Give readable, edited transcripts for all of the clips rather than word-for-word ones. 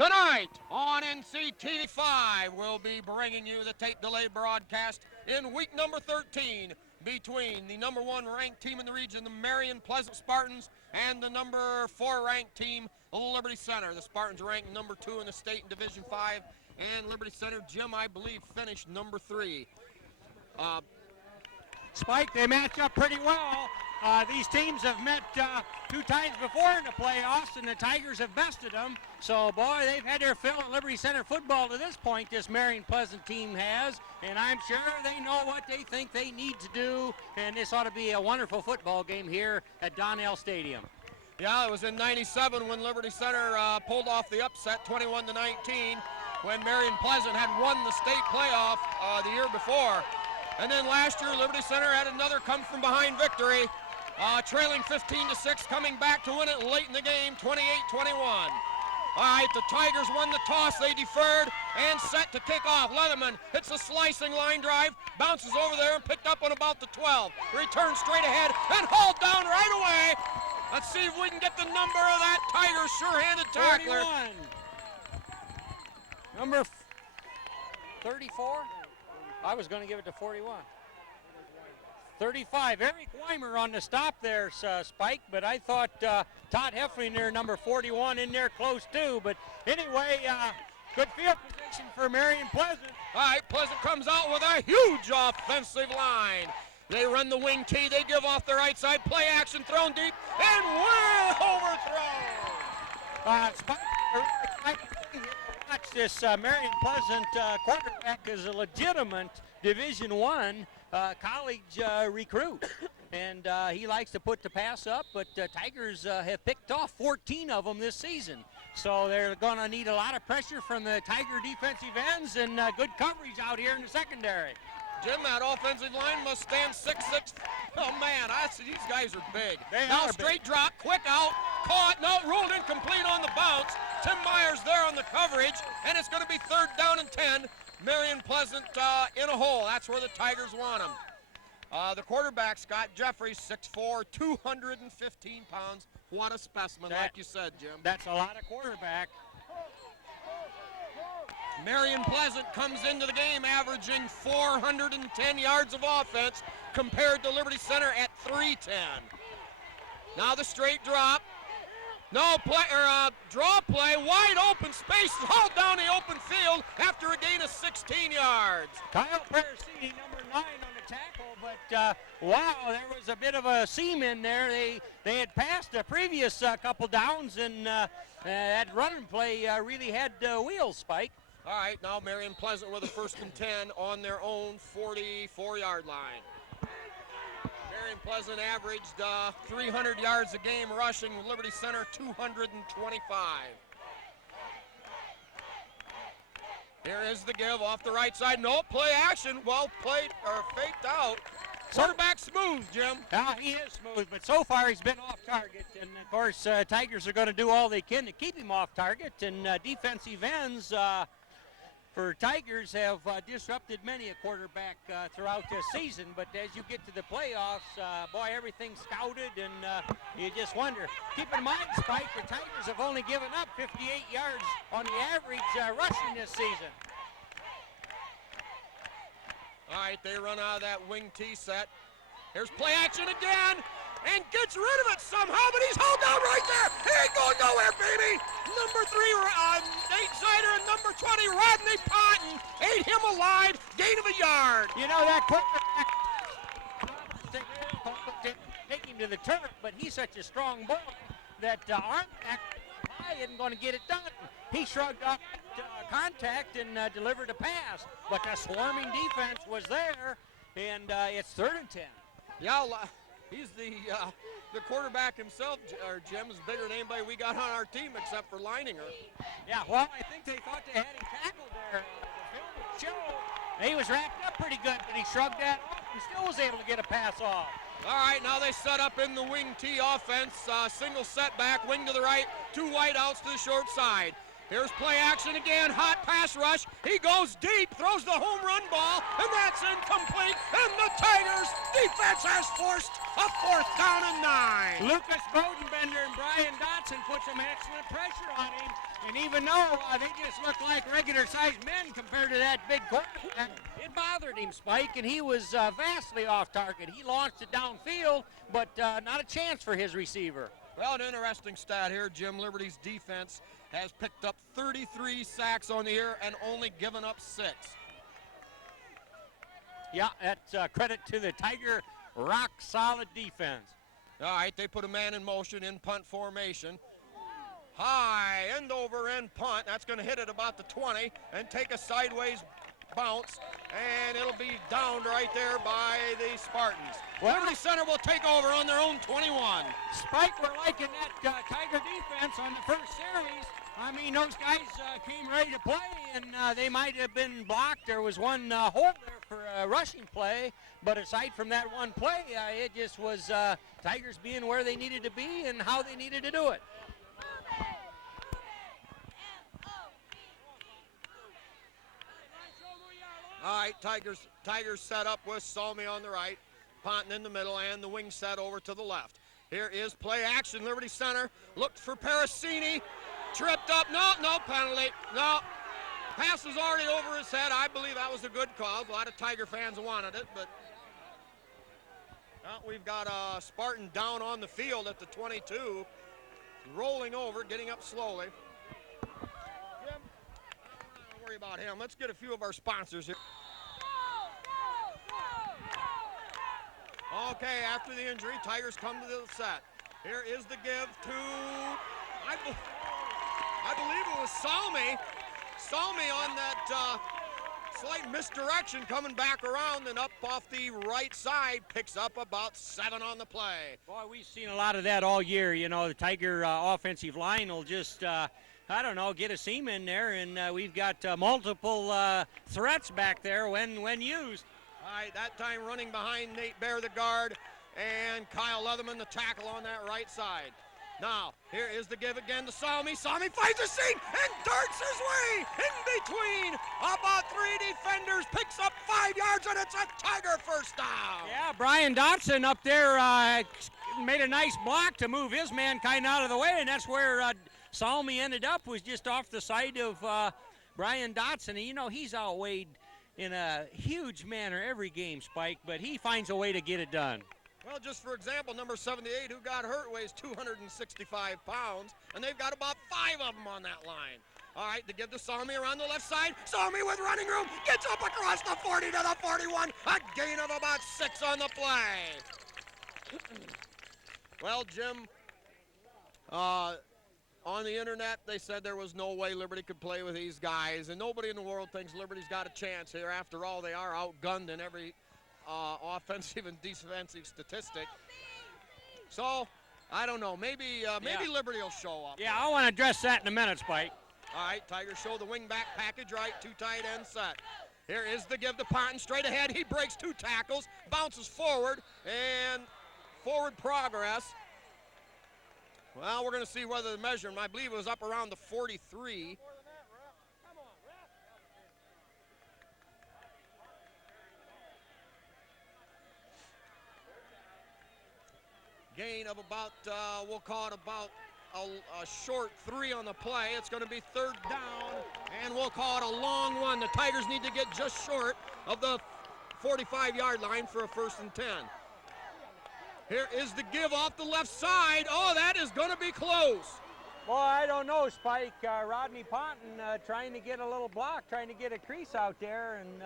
Tonight on NCTV5, we'll be bringing you the tape delay broadcast in week number 13 between the number 1 ranked team in the region, the Marion Pleasant Spartans, and the number 4 ranked team, Liberty Center. The Spartans ranked number 2 in the state in Division 5, and Liberty Center, Jim, I believe, finished number 3. Spike, they match up pretty well. These teams have met 2 times before in the playoffs, and the Tigers have bested them. So, boy, they've had their fill of Liberty Center football to this point, this Marion Pleasant team has. And I'm sure they know what they think they need to do. And this ought to be a wonderful football game here at Donnell Stadium. Yeah, it was in '97 when Liberty Center pulled off the upset, 21-19, when Marion Pleasant had won the state playoff the year before. And then last year, Liberty Center had another come-from-behind victory, trailing 15-6, coming back to win it late in the game, 28-21. All right, the Tigers won the toss. They deferred and set to kick off. Leatherman hits a slicing line drive, bounces over there and picked up on about the 12. Returns straight ahead and hauled down right away. Let's see if we can get the number of that Tigers sure-handed tackler. 41. Number 34? I was going to give it to 41. 35. Eric Weimer on the stop there, Spike, but I thought Todd Heffley there, number 41, in there close too. But anyway, good field position for Marion Pleasant. All right, Pleasant comes out with a huge offensive line. They run the wing tee. They give off the right side. Play action, thrown deep, and well overthrown. Spike, watch this Marion Pleasant quarterback is a legitimate Division I college recruit, and he likes to put the pass up, but Tigers have picked off 14 of them this season. So they're going to need a lot of pressure from the Tiger defensive ends and good coverage out here in the secondary. Jim, that offensive line must stand 6'6". Oh, man, these guys are big. Now straight drop, quick out, caught, no, ruled incomplete on the bounce. Tim Myers there on the coverage, and it's going to be 3rd down and 10. Marion Pleasant in a hole. That's where the Tigers want him. The quarterback, Scott Jeffries, 6'4", 215 pounds. What a specimen, like you said, Jim. That's a lot of quarterback. Marion Pleasant comes into the game averaging 410 yards of offense compared to Liberty Center at 310. Now the straight drop. No play, draw play, wide open space, hauled down the open field after a gain of 16 yards. Kyle Parasini, number 9 on the tackle, but wow, there was a bit of a seam in there. They had passed the previous couple downs, and that running play really had wheels, Spike. All right, now Marion Pleasant with a 1st and 10 on their own 44-yard line. Marion Pleasant averaged 300 yards a game rushing, with Liberty Center 225. Here is the give off the right side. No play action, well played or faked out. Quarterback smooth, Jim. He is smooth, but so far he's been off target. And of course, Tigers are going to do all they can to keep him off target. And defensive ends for Tigers have disrupted many a quarterback throughout this season, but as you get to the playoffs, boy, everything's scouted, and you just wonder. Keep in mind, Spike, the Tigers have only given up 58 yards on the average rushing this season. All right, they run out of that wing tee set. Here's play action again, and gets rid of it somehow, but he's held down right there. He ain't going nowhere, baby. Number 3, Nate Sider, and number 20, Rodney Ponton, ate him alive, gain of a yard. You know, that quarterback, take him to the turf, but he's such a strong boy that Armback isn't going to get it done. He shrugged off contact and delivered a pass, but the swarming defense was there, and it's 3rd and 10. Yeah, he's the quarterback himself, or Jim, is bigger than anybody we got on our team except for Leininger. Yeah, well, I think they thought they had him tackled there. The film would show he was wrapped up pretty good, but he shrugged that off and still was able to get a pass off. All right, now they set up in the wing tee offense. Single setback, wing to the right, 2 wide outs to the short side. Here's play action again, hot pass rush. He goes deep, throws the home run ball, and that's incomplete. And the Tigers defense has forced a 4th down and 9. Lucas Bodenbender and Brian Dotson Dotson put some excellent pressure on him. And even though they just look like regular-sized men compared to that big quarterback, it bothered him, Spike, and he was vastly off target. He launched it downfield, but not a chance for his receiver. Well, an interesting stat here, Jim. Liberty's defense has picked up 33 sacks on the year and only given up 6. Yeah, that's credit to the Tiger rock-solid defense. All right, they put a man in motion in punt formation. High, end over end punt. That's going to hit it about the 20 and take a sideways bounce, and it'll be downed right there by the Spartans. Well, Liberty Center will take over on their own 21. Spike, we're liking that Tiger defense on the first series. I mean, those guys came ready to play, and they might have been blocked. There was one hole there for a rushing play, but aside from that one play, it just was Tigers being where they needed to be and how they needed to do it. All right, Tigers set up with Salmi on the right, Ponton in the middle, and the wing set over to the left. Here is play action. Liberty Center looked for Parasini, tripped up. No penalty. No. Pass was already over his head. I believe that was a good call. A lot of Tiger fans wanted it, but we've got Spartan down on the field at the 22, rolling over, getting up slowly. About him. Let's get a few of our sponsors here. Okay, after the injury, Tigers come to the set. Here is the give to, I believe it was Salmi. Salmi on that slight misdirection, coming back around and up off the right side, picks up about 7 on the play. Boy, we've seen a lot of that all year. You know, the Tiger offensive line will just I don't know, get a seam in there, and we've got multiple threats back there when used. All right, that time running behind Nate Bear, the guard, and Kyle Leatherman, the tackle on that right side. Now, here is the give again to Salmi. Salmi finds a seam and darts his way in between about 3 defenders, picks up 5 yards, and it's a Tiger first down. Yeah, Brian Dotson up there made a nice block to move his man kind of out of the way, and that's where Salmi ended up, was just off the side of Brian Dotson. And, you know, he's outweighed in a huge manner every game, Spike, but he finds a way to get it done. Well, just for example, number 78, who got hurt, weighs 265 pounds, and they've got about 5 of them on that line. All right, to give to Salmi around the left side. Salmi with running room, gets up across the 40 to the 41, a gain of about 6 on the play. Well, Jim, on the internet, they said there was no way Liberty could play with these guys, and nobody in the world thinks Liberty's got a chance here. After all, they are outgunned in every offensive and defensive statistic. So, I don't know. Maybe Liberty will show up. Yeah, I want to address that in a minute, Spike. All right, Tigers show the wing back package right, 2 tight end set. Here is the give to Ponton, straight ahead. He breaks 2 tackles, bounces forward, and forward progress. Well, we're going to see whether the measurement, I believe it was up around the 43. Gain of about, we'll call it about a short 3 on the play. It's going to be 3rd down, and we'll call it a long one. The Tigers need to get just short of the 45-yard line for a 1st and 10. Here is the give off the left side. Oh, that is going to be close. Boy, I don't know, Spike. Rodney Ponton trying to get a little block, trying to get a crease out there. And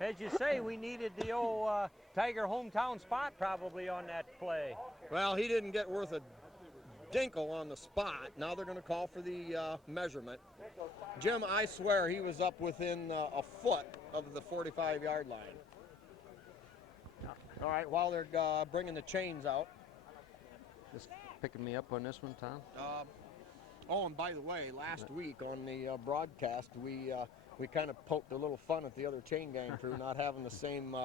as you say, we needed the old Tiger hometown spot probably on that play. Well, he didn't get worth a dinkle on the spot. Now they're going to call for the measurement. Jim, I swear he was up within a foot of the 45-yard line. All right, while they're bringing the chains out. Just picking me up on this one, Tom? Oh, and by the way, last week on the broadcast, we kind of poked a little fun at the other chain gang crew not having the same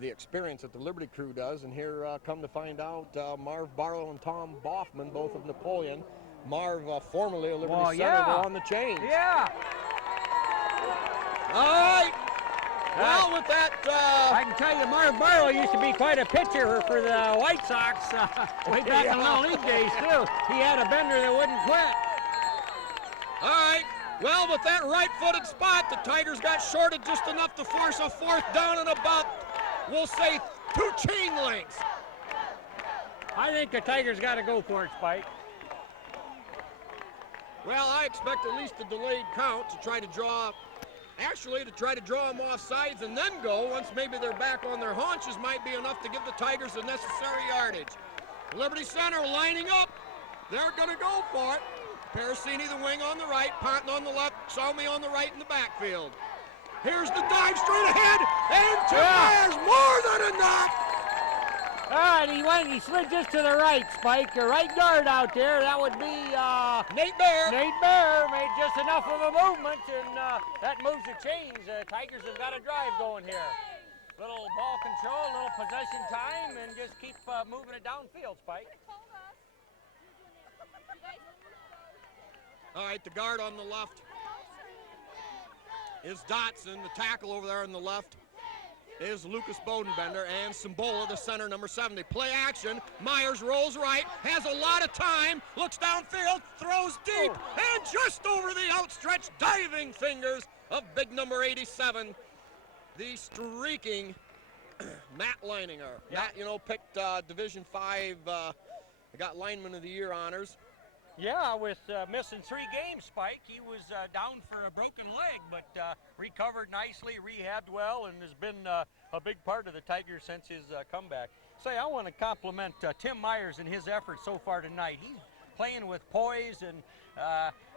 the experience that the Liberty crew does. And here, come to find out, Marv Barlow and Tom Boffman, both of Napoleon. Marv, formerly a Liberty senator, on the chains. Yeah. All right. Well, with that, I can tell you, Mark Barlow used to be quite a pitcher for the White Sox way back in Little League days, too. He had a bender that wouldn't quit. all right. Well, with that right-footed spot, the Tigers got shorted just enough to force a 4th down and about, we'll say, 2 chain lengths. I think the Tigers got to go for it, Spike. Well, I expect at least a delayed count to try to draw them off sides and then go. Once maybe they're back on their haunches might be enough to give the Tigers the necessary yardage. Liberty Center lining up. They're going to go for it. Parasini, the wing on the right, Ponton on the left, Salmi on the right in the backfield. Here's the dive straight ahead, and Tim Myers, more than enough. All right, he slid just to the right, Spike. Your right guard out there, that would be Nate Bear. Nate Bear made just enough of a movement, and that moves the chains. Tigers have got a drive going here. Little ball control, little possession time, and just keep moving it downfield, Spike. All right, the guard on the left is Dotson. The tackle over there on the left is Lucas Bodenbender, and Sambola, the center, number 70. Play action. Myers rolls right, has a lot of time, looks downfield, throws deep, and just over the outstretched diving fingers of big number 87, the streaking Matt Leininger. Yeah. Matt, picked Division 5, got Lineman of the Year honors. Yeah, with missing 3 games, Spike. He was down for a broken leg, but recovered nicely, rehabbed well, and has been a big part of the Tigers since his comeback. Say, I want to compliment Tim Myers and his efforts so far tonight. He's playing with poise, and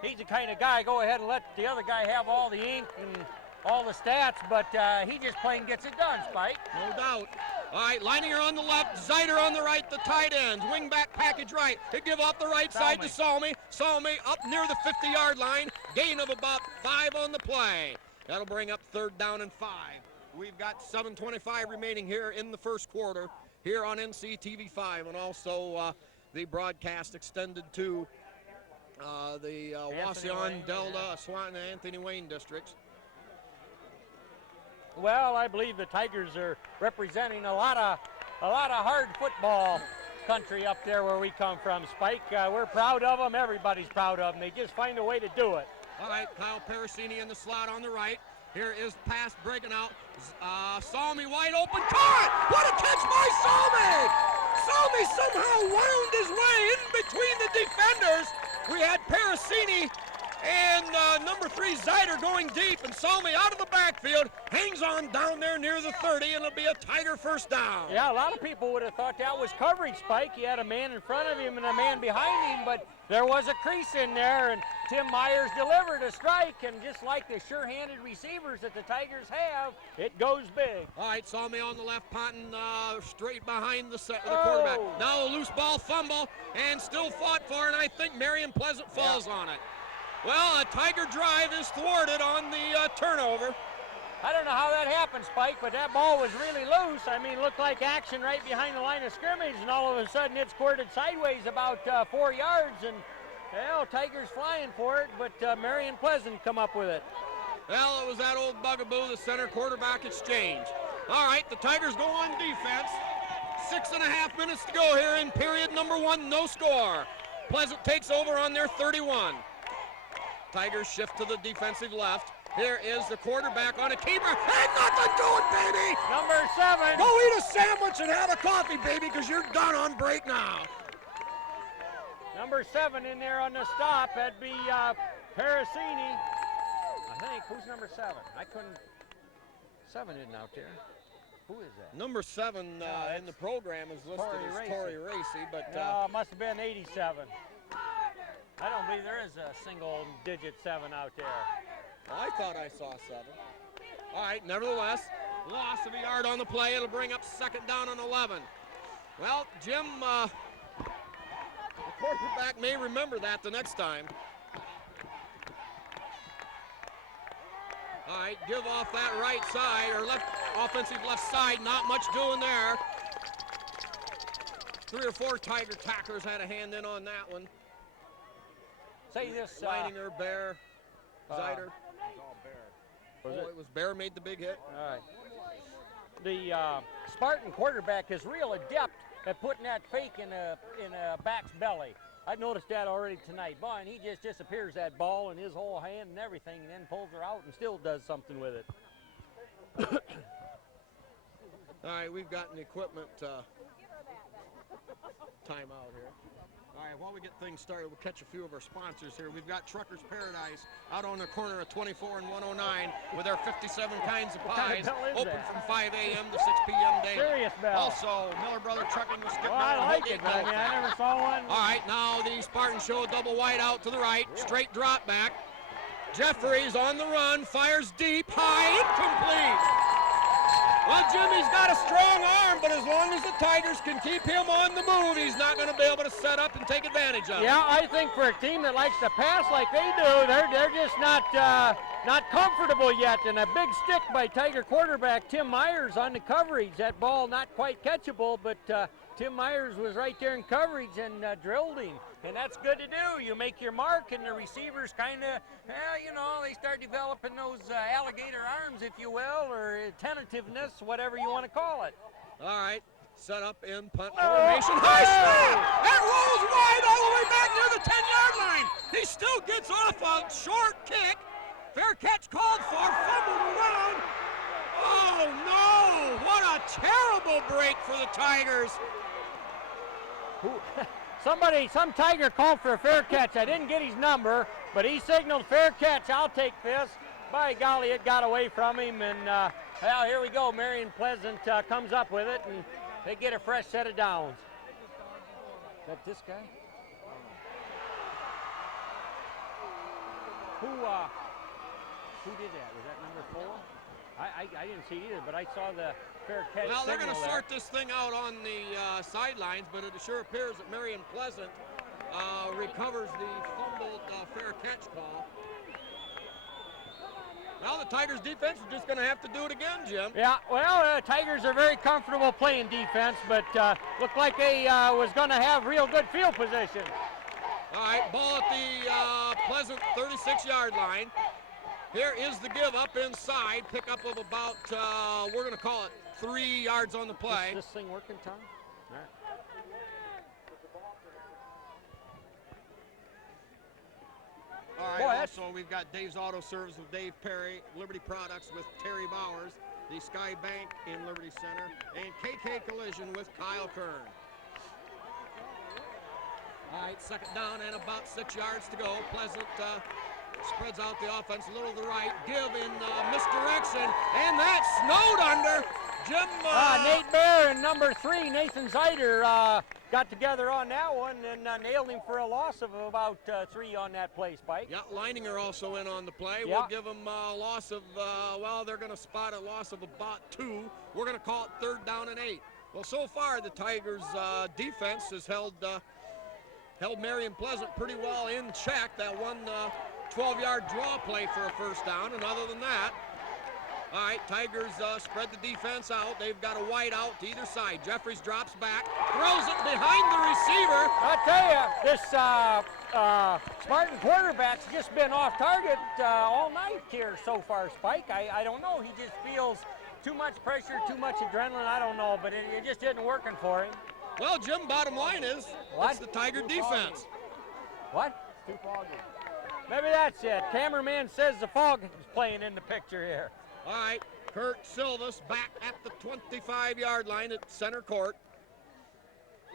he's the kind of guy, go ahead and let the other guy have all the ink and all the stats, but he just plain gets it done, Spike. No doubt. All right, Leininger on the left, Zeider on the right, the tight ends. Wing back package right. They give off the right side to Salmi. Salmi up near the 50-yard line. Gain of about 5 on the play. That'll bring up 3rd down and 5. We've got 7:25 remaining here in the first quarter here on NCTV5, and also the broadcast extended to the Wasion, Delta, Swanton, and Anthony Wayne districts. Well, I believe the Tigers are representing a lot of hard football country up there where we come from, Spike. We're proud of them. Everybody's proud of them. They just find a way to do it. All right, Kyle Parasini in the slot on the right. Here is pass breaking out. Salmi wide open. Caught! What a catch by Salmi! Salmi somehow wound his way in between the defenders. We had Parasini and number 3, Zeider, going deep, and Salmi out of the backfield, hangs on down there near the 30, and it'll be a Tiger 1st down. Yeah, a lot of people would have thought that was coverage, Spike. He had a man in front of him and a man behind him, but there was a crease in there, and Tim Myers delivered a strike, and just like the sure-handed receivers that the Tigers have, it goes big. All right, Salmi on the left, Ponton straight behind the quarterback. Now a loose ball fumble, and still fought for, and I think Marion Pleasant falls on it. Well, a Tiger drive is thwarted on the turnover. I don't know how that happened, Spike, but that ball was really loose. I mean, it looked like action right behind the line of scrimmage, and all of a sudden it squirted sideways about 4 yards, and, well, Tigers flying for it, but Marion Pleasant come up with it. Well, it was that old bugaboo, the center quarterback exchange. All right, the Tigers go on defense. 6.5 minutes to go here in period number 1, no score. Pleasant takes over on their 31. Tigers shift to the defensive left. Here is the quarterback on a keeper. And nothing to it, baby! Number 7. Go eat a sandwich and have a coffee, baby, because you're done on break now. Number 7 in there on the stop. That'd be Parasini. I think. Who's number 7? I couldn't. 7 isn't out there. Who is that? Number 7 in the program is listed as Torrey Racy, but... no, it must have been 87. I don't believe there is a single-digit 7 out there. Well, I thought I saw 7. All right, nevertheless, loss of a yard on the play. It'll bring up 2nd down and 11. Well, Jim, the quarterback may remember that the next time. All right, give off that right side, or offensive left side. Not much doing there. 3 or 4 Tiger tacklers had a hand in on that one. Say this. Leininger, Bear, Zeider. It was Bear made the big hit. All right. The Spartan quarterback is real adept at putting that fake in a back's belly. I noticed that already tonight. Boy, and he just disappears that ball in his whole hand and everything, and then pulls her out and still does something with it. All right, we've got an equipment timeout here. All right, while we get things started, we'll catch a few of our sponsors here. We've got Trucker's Paradise out on the corner of 24 and 109 with their 57 kinds of pies, open from 5 a.m. to 6 p.m. daily. Serious bell. Also, Miller Brother Trucking with Skip Well, I Miller, like Holgate it, but I mean, I Golf. never saw one. All right, now the Spartans show a double wide out to the right, straight drop back. Jeffries on the run, fires deep, high, incomplete. Well, Jimmy's got a strong arm, but as long as the Tigers can keep him on the move, he's not going to be able to set up and take advantage of it. Yeah, I think for a team that likes to pass like they do, they're just not comfortable yet. And a big stick by Tiger quarterback Tim Myers on the coverage. That ball not quite catchable, but Tim Myers was right there in coverage and drilled him. And that's good to do. You make your mark, and the receivers kind of, they start developing those alligator arms, if you will, or tentativeness, whatever you want to call it. All right, set up in punt formation. High snap! It rolls wide all the way back near the 10-yard line. He still gets off a short kick. Fair catch called for, fumbled around. Oh, no! What a terrible break for the Tigers. Some Tiger called for a fair catch. I didn't get his number, but he signaled fair catch. I'll take this. By golly, it got away from him, and well, here we go. Marion Pleasant comes up with it, and they get a fresh set of downs. Is that this guy? Who did that? Was that number 4? I didn't see either, but I saw the fair catch. Well, they're going to signal sort this thing out on the sidelines, but it sure appears that Marion Pleasant recovers the fumbled fair catch call. Well, the Tigers defense is just going to have to do it again, Jim. Yeah, well, Tigers are very comfortable playing defense, but looked like they was going to have real good field position. All right, ball at the Pleasant 36-yard line. Here is the give up inside. Pickup of about, we're going to call it 3 yards on the play. Is this thing working, Tom? All right. All right, also we've got Dave's Auto Service with Dave Perry, Liberty Products with Terry Bowers, the Sky Bank in Liberty Center, and KK Collision with Kyle Kern. All right, second down and about 6 yards to go. Pleasant spreads out the offense a little to the right, give in misdirection, and that snowed under. Jim. Nate Bear and number 3, Nathan Zeider, got together on that one and nailed him for a loss of about 3 on that play, Spike. Yeah, Leininger also in on the play. Yeah. We'll give them a loss of, well, they're going to spot a loss of about 2. We're going to call it 3rd down and 8. Well, so far the Tigers' defense has held Marion Pleasant pretty well in check. That one 12-yard draw play for a first down, and other than that, all right, Tigers spread the defense out. They've got a wide out to either side. Jeffries drops back, throws it behind the receiver. I tell you, this Spartan quarterback's just been off target all night here so far, Spike. I don't know. He just feels too much pressure, too much adrenaline. I don't know, but it just isn't working for him. Well, Jim, bottom line is, it's the Tiger defense. What? Too foggy. Maybe that's it. Cameraman says the fog is playing in the picture here. All right, Kurt Silvas back at the 25-yard line at center court.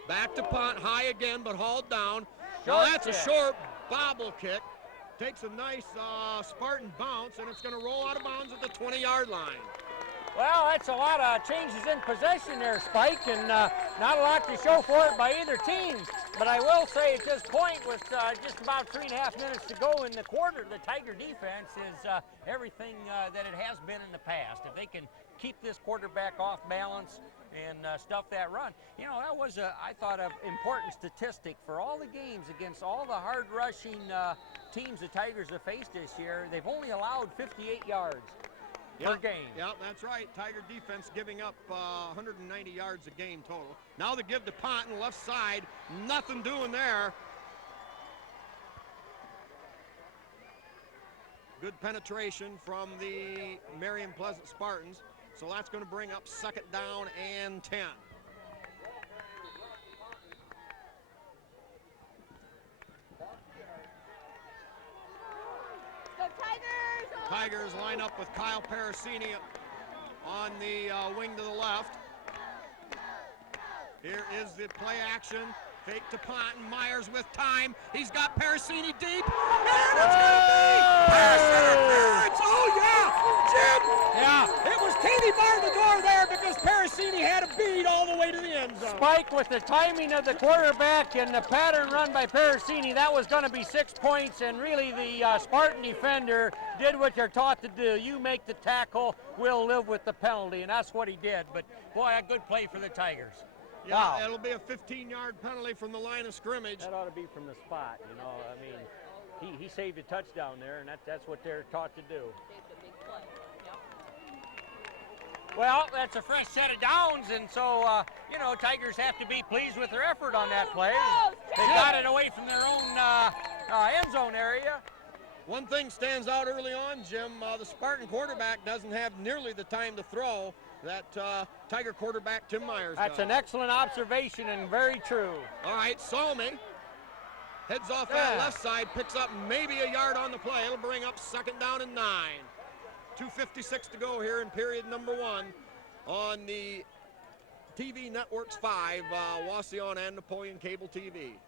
Back to punt, high again, but hauled down. Now that's a short bobble kick. Takes a nice Spartan bounce, and it's going to roll out of bounds at the 20-yard line. Well, that's a lot of changes in possession there, Spike, and not a lot to show for it by either team. But I will say at this point, with just about 3.5 minutes to go in the quarter, the Tiger defense is everything that it has been in the past. If they can keep this quarterback off balance and stuff that run, that was, I thought, an important statistic for all the games against all the hard-rushing teams the Tigers have faced this year. They've only allowed 58 yards. Per game. Yeah, that's right. Tiger defense giving up 190 yards a game total. Now they give the punt on the left side. Nothing doing there. Good penetration from the Marion Pleasant Spartans. So that's going to bring up 2nd down and 10. Tigers line up with Kyle Parasini on the wing to the left. Here is the play action. Fake to Ponton. Myers with time. He's got Parasini deep. And it's going to be pass interference. Oh, yeah. Jim. Yeah, it was Katie bar the door there because Parasini had a bead all the way to the end zone. Spike with the timing of the quarterback and the pattern run by Parasini, that was going to be 6 points, and really the Spartan defender did what you're taught to do. You make the tackle, we'll live with the penalty, and that's what he did. But, boy, a good play for the Tigers. Yeah, wow. It'll be a 15-yard penalty from the line of scrimmage. That ought to be from the spot, you know. I mean, he saved a touchdown there, and that's what they're taught to do. Well, that's a fresh set of downs, and so, you know, Tigers have to be pleased with their effort on that play. They got it away from their own end zone area. One thing stands out early on, Jim. The Spartan quarterback doesn't have nearly the time to throw that Tiger quarterback Tim Myers That's does. an excellent observation and very true. All right, Salmi heads off that left side, picks up maybe a yard on the play. It'll bring up 2nd down and 9. 2:56 to go here in period number 1 on the TV Networks 5, Wasion and Napoleon Cable TV.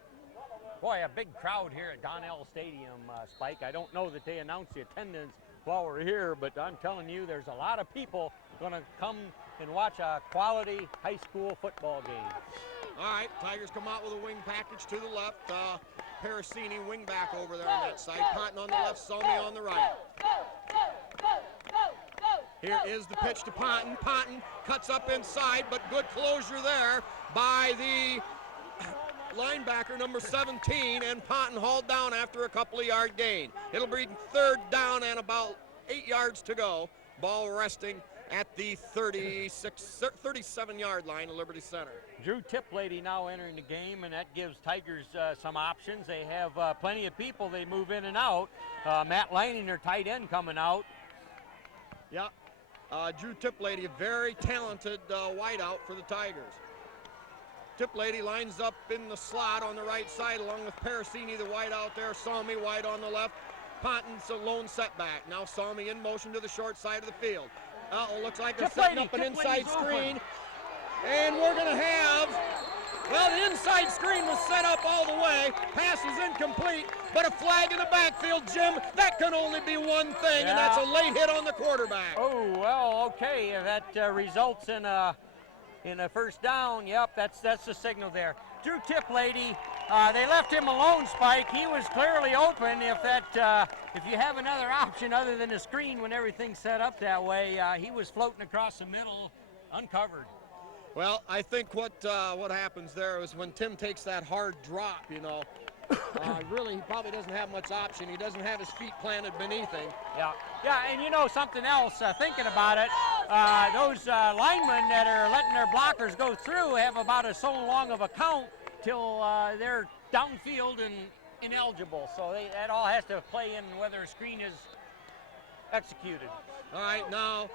Boy, a big crowd here at Donnell Stadium, Spike. I don't know that they announced the attendance while we're here, but I'm telling you, there's a lot of people going to come and watch a quality high school football game. All right, Tigers come out with a wing package to the left. Parasini wing back over there on that side. Ponton on the left, Salmi on the right. Here is the pitch to Ponton. Ponton cuts up inside, but good closure there by the linebacker number 17, and Ponton hauled down after a couple of yard gain. It'll be 3rd down and about 8 yards to go. Ball resting at the 37-yard line of Liberty Center. Drew Tiplady now entering the game, and that gives Tigers some options. They have plenty of people. They move in and out. Matt Lanning, their tight end, coming out. Yeah, Drew Tiplady, a very talented wideout for the Tigers. Tiplady lines up in the slot on the right side along with Parasini, the wide out there. Salmi wide on the left. Ponton's a lone setback. Now Salmi in motion to the short side of the field. Looks like they're setting up an inside screen. And we're going to have, well, the inside screen was set up all the way. Pass is incomplete, but a flag in the backfield, Jim. That can only be one thing, and that's a late hit on the quarterback. Oh, well, okay. If that results in a 1st down, yep, that's the signal there. Drew Tiplady, they left him alone, Spike. He was clearly open. If you have another option other than the screen when everything's set up that way, he was floating across the middle, uncovered. Well, I think what happens there is when Tim takes that hard drop, you know, really he probably doesn't have much option. He doesn't have his feet planted beneath him. Yeah, and you know something else, thinking about it, those linemen that are letting their blockers go through have about so long of a count till they're downfield and ineligible. So that all has to play in whether a screen is executed. All right, now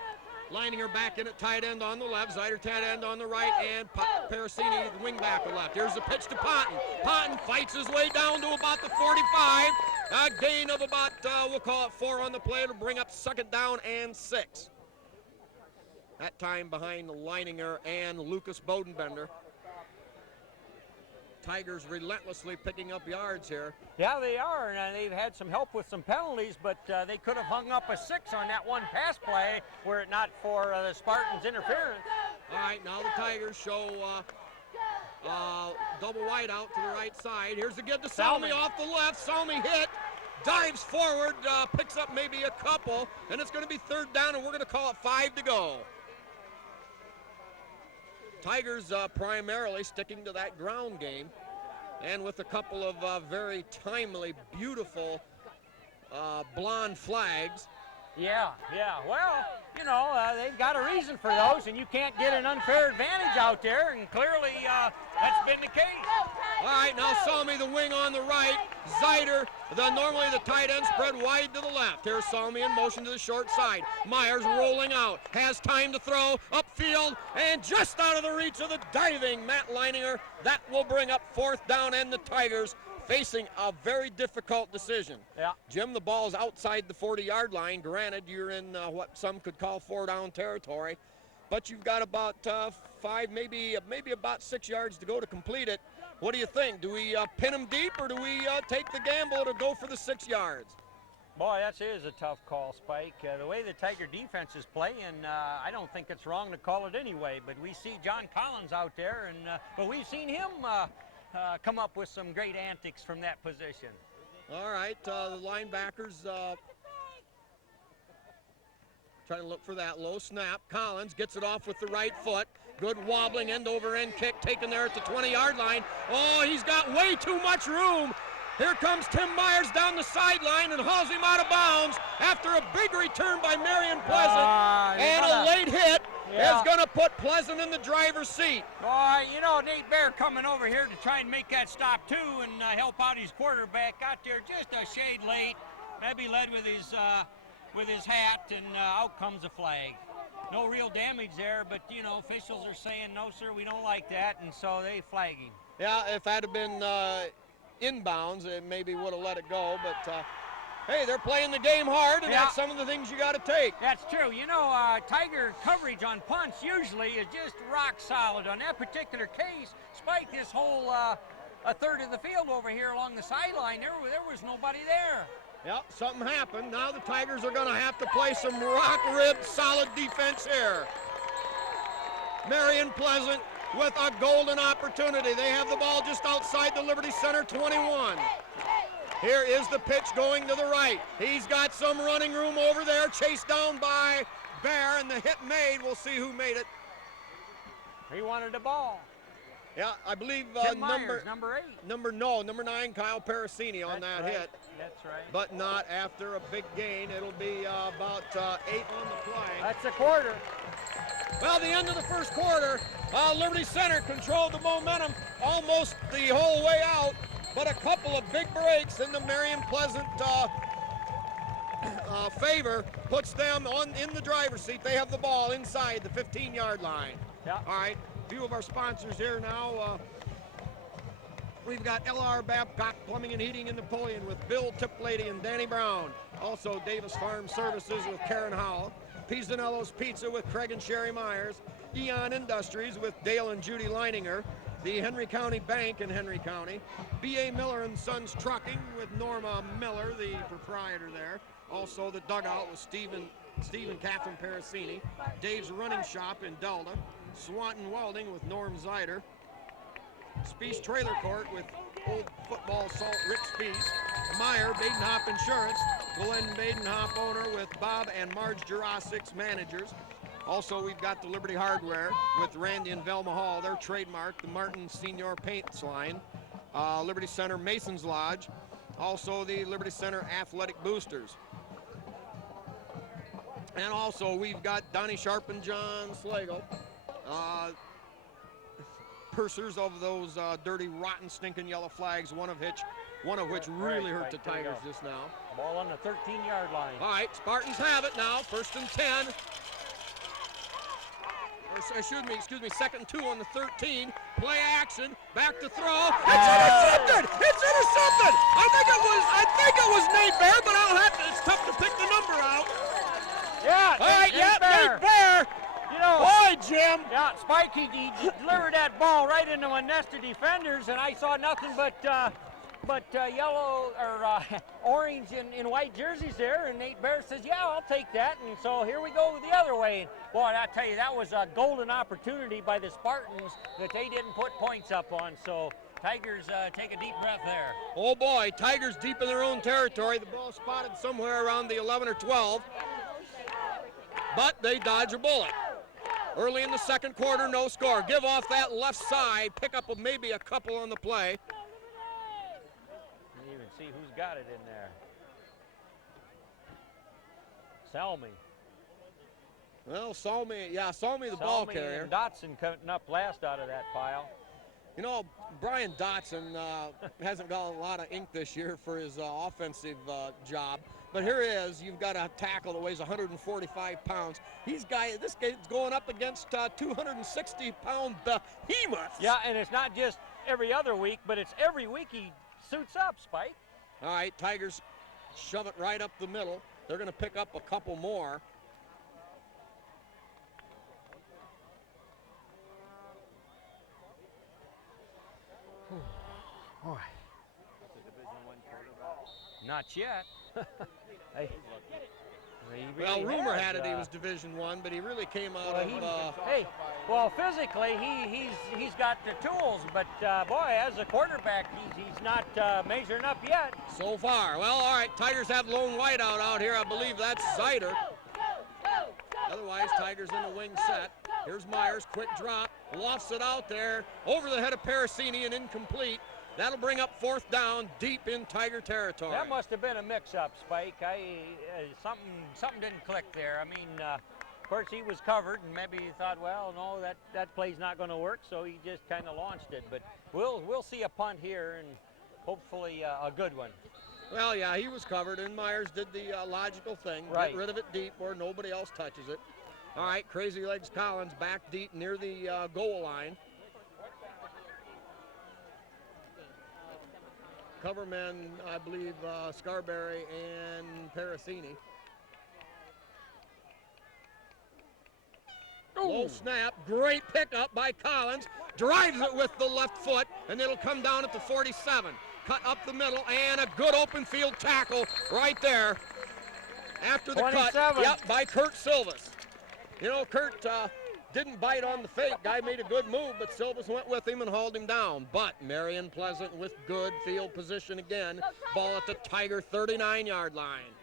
lining her back in at tight end on the left, Zider tight end on the right, and Parasini the wing back on the left. Here's the pitch to Ponton. Ponton fights his way down to about the 45. A gain of about, we'll call it 4 on the play. It'll bring up 2nd down and 6. That time behind Leininger and Lucas Bodenbender. Tigers relentlessly picking up yards here. Yeah, they are, and they've had some help with some penalties, but they could have hung up a 6 on that one pass play were it not for the Spartans' interference. All right, now the Tigers show double wide out to the right side. Here's the give to Salmi off the left. Salmi hit, dives forward, picks up maybe a couple, and it's going to be 3rd down, and we're going to call it 5 to go. Tigers primarily sticking to that ground game, and with a couple of very timely, beautiful blonde flags. Yeah. Well, you know, they've got a reason for those, and you can't get an unfair advantage out there, and clearly that's been the case. All right, now Salmi the wing on the right. Zider Normally the tight end spread wide to the left. Here's Salmi in motion to the short side. Myers rolling out, has time to throw, upfield, and just out of the reach of the diving Matt Leininger. That will bring up 4th down and the Tigers facing a very difficult decision. Yeah. Jim, the ball's outside the 40-yard line. Granted, you're in what some could call 4-down territory, but you've got about 5, maybe about 6 yards to go to complete it. What do you think? Do we pin them deep, or do we take the gamble to go for the 6 yards? Boy, that is a tough call, Spike. The way the Tiger defense is playing, I don't think it's wrong to call it anyway. But we see John Collins out there, and but we've seen him come up with some great antics from that position. All right, the linebackers trying to look for that low snap. Collins gets it off with the right foot. Good wobbling end-over-end kick taken there at the 20-yard line. Oh, he's got way too much room. Here comes Tim Myers down the sideline and hauls him out of bounds after a big return by Marion Pleasant. And a late hit is going to put Pleasant in the driver's seat. You know, Nate Bear coming over here to try and make that stop too and help out his quarterback. Got there just a shade late. Maybe led with his hat, and out comes a flag. No real damage there, but, you know, officials are saying, no, sir, we don't like that, and so they flag him. Yeah, if that had been inbounds, it maybe would have let it go, but, hey, they're playing the game hard, and that's some of the things you got to take. That's true. You know, Tiger coverage on punts usually is just rock solid. On that particular case, Spike, this whole a third of the field over here along the sideline, there was nobody there. Yep, something happened. Now the Tigers are going to have to play some rock-ribbed, solid defense here. Marion Pleasant with a golden opportunity. They have the ball just outside the Liberty Center 21. Here is the pitch going to the right. He's got some running room over there, chased down by Bear, and the hit made. We'll see who made it. He wanted the ball. Yeah, I believe number 8. Number 9, Kyle Parasini on that hit. That's right. But not after a big gain. It'll be about 8 on the play. That's a quarter. Well, the end of the first quarter, Liberty Center controlled the momentum almost the whole way out, but a couple of big breaks in the Marion Pleasant favor puts them in the driver's seat. They have the ball inside the 15-yard line. Yeah. All right, a few of our sponsors here now. We've got L.R. Babcock Plumbing and Heating in Napoleon with Bill Tiplady and Danny Brown. Also Davis Farm Services with Karen Howell. Pisanello's Pizza with Craig and Sherry Myers. Eon Industries with Dale and Judy Leininger. The Henry County Bank in Henry County. B.A. Miller and Sons Trucking with Norma Miller, the proprietor there. Also the Dugout with Steve and Catherine Parasini. Dave's Running Shop in Delta. Swanton Welding with Norm Zeider. Speece Trailer Court with Old Football Salt Rick Speece. Meyer Badenhop Insurance. Glenn Badenhop owner with Bob and Marge Jurassic managers. Also, we've got the Liberty Hardware with Randy and Velma Hall. Their trademark, the Martin Senior Paints line. Liberty Center Mason's Lodge. Also, the Liberty Center Athletic Boosters. And also, we've got Donnie Sharp and John Slagle. Pursers of those dirty, rotten, stinking yellow flags, one of which really hurt the Tigers just now. Ball on the 13-yard line. All right, Spartans have it now, 1st and 10. Excuse me, 2nd and 2 on the 13. Play action, back to throw. It's intercepted! It's intercepted! I think it was Nate Bear, but it's tough to pick the number out. Yeah, all right, Nate Bear. You know, boy, Jim. Yeah, Spike, he delivered that ball right into a nest of defenders, and I saw nothing but yellow or orange and white jerseys there, and Nate Bear says, yeah, I'll take that, and so here we go the other way. And boy, I tell you, that was a golden opportunity by the Spartans that they didn't put points up on, so Tigers take a deep breath there. Oh boy, Tigers deep in their own territory. The ball spotted somewhere around the 11 or 12, but they dodge a bullet. Early in the second quarter, no score. Give off that left side, pick up maybe a couple on the play. You even see who's got it in there. Salmi. Well, Salmi the ball carrier. And Dotson cutting up last out of that pile. You know, Brian Dotson hasn't got a lot of ink this year for his offensive job. But here he is. You've got a tackle that weighs 145 pounds. This guy's going up against 260-pound behemoths. Yeah, and it's not just every other week, but it's every week he suits up, Spike. All right, Tigers shove it right up the middle. They're going to pick up a couple more. Boy. Not yet. Well, rumor had it he was Division I, but he really came out of. Well, physically he's got the tools, but boy, as a quarterback, he's not measuring up yet. So far. Well, all right. Tigers have lone whiteout out here. I believe that's Zider. Otherwise, Tigers in the wing set. Here's Myers, quick drop, lofts it out there, over the head of Parasini and incomplete. That'll bring up 4th down, deep in Tiger territory. That must have been a mix-up, Spike. Something didn't click there. I mean, of course he was covered, and maybe he thought, well, no, that play's not going to work, so he just kind of launched it. But we'll see a punt here, and hopefully a good one. Well, yeah, he was covered, and Myers did the logical thing, right. Get rid of it deep where nobody else touches it. All right, Crazy Legs Collins back deep near the goal line. Covermen, I believe, Scarberry and Parasini. Low snap, great pickup by Collins. Drives it with the left foot, and it'll come down at the 47. Cut up the middle, and a good open field tackle right there. After the 27. cut, yep, by Kurt Silvas. You know, Kurt didn't bite on the fake. Guy made a good move, but Silvas went with him and hauled him down. But Marion Pleasant with good field position again. Ball at the Tiger 39-yard line.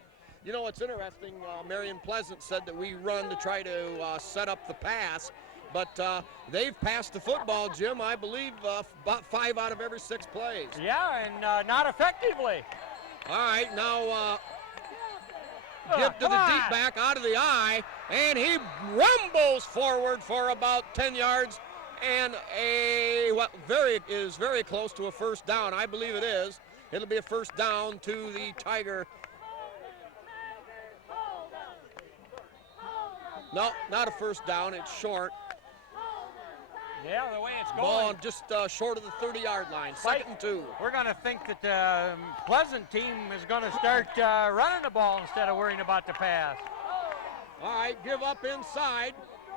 You know, it's interesting. Marion Pleasant said that we run to try to set up the pass, but they've passed the football, Jim, I believe, about 5 out of every 6 plays. Yeah, and not effectively. All right, now give to the deep back out of the eye, and he rumbles forward for about 10 yards and is very close to a first down. I believe it is. It'll be a first down to the Tiger. No, not a first down. It's short. Yeah, the way it's going. Ball just short of the 30-yard line. Second and 2. We're going to think that the Pleasant team is going to start running the ball instead of worrying about the pass. All right, give up inside,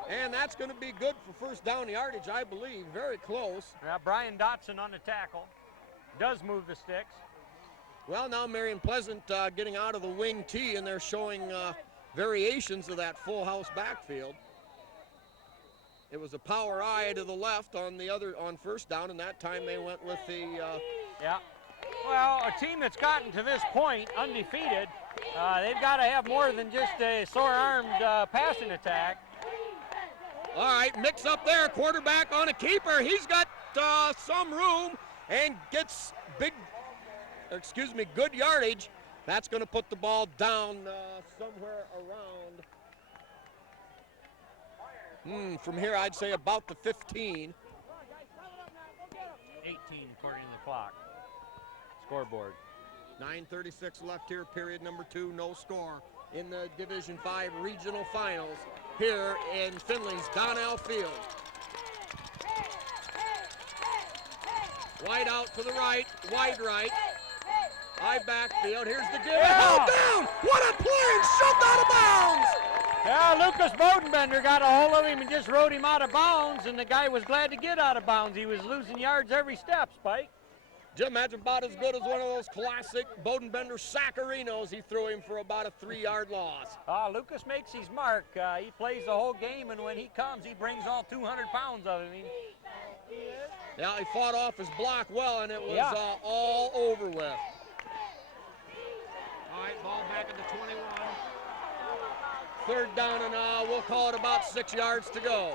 and that's going to be good for first down yardage, I believe. Very close. Yeah, Brian Dotson on the tackle. Does move the sticks. Well, now Marion Pleasant getting out of the wing tee, and they're showing variations of that full house backfield. It was a power eye to the left on first down, and that time they went with the. Yeah. Well, a team that's gotten to this point undefeated, they've got to have more than just a sore-armed passing attack. All right, mix up there. Quarterback on a keeper. He's got some room and gets good yardage. That's going to put the ball down somewhere around. From here, I'd say about the 15. 18, according to the clock. Scoreboard. 9:36 left here, period number 2. No score in the Division 5 regional finals here in Finley's Donnell Field. Wide out to the right, wide right. High backfield. Here's the give. Yeah. Held down. What a play! And shoved out of bounds. Yeah, Lucas Bodenbender got a hold of him and just rode him out of bounds, and the guy was glad to get out of bounds. He was losing yards every step, Spike. Jim, that's about as good as one of those classic Bodenbender saccarinos. He threw him for about a 3-yard loss. Lucas makes his mark. He plays the whole game, and when he comes, he brings all 200 pounds of him. Yeah, he fought off his block well, and it was all over with. All right, ball back at the 21. Third down, and we'll call it about 6 yards to go.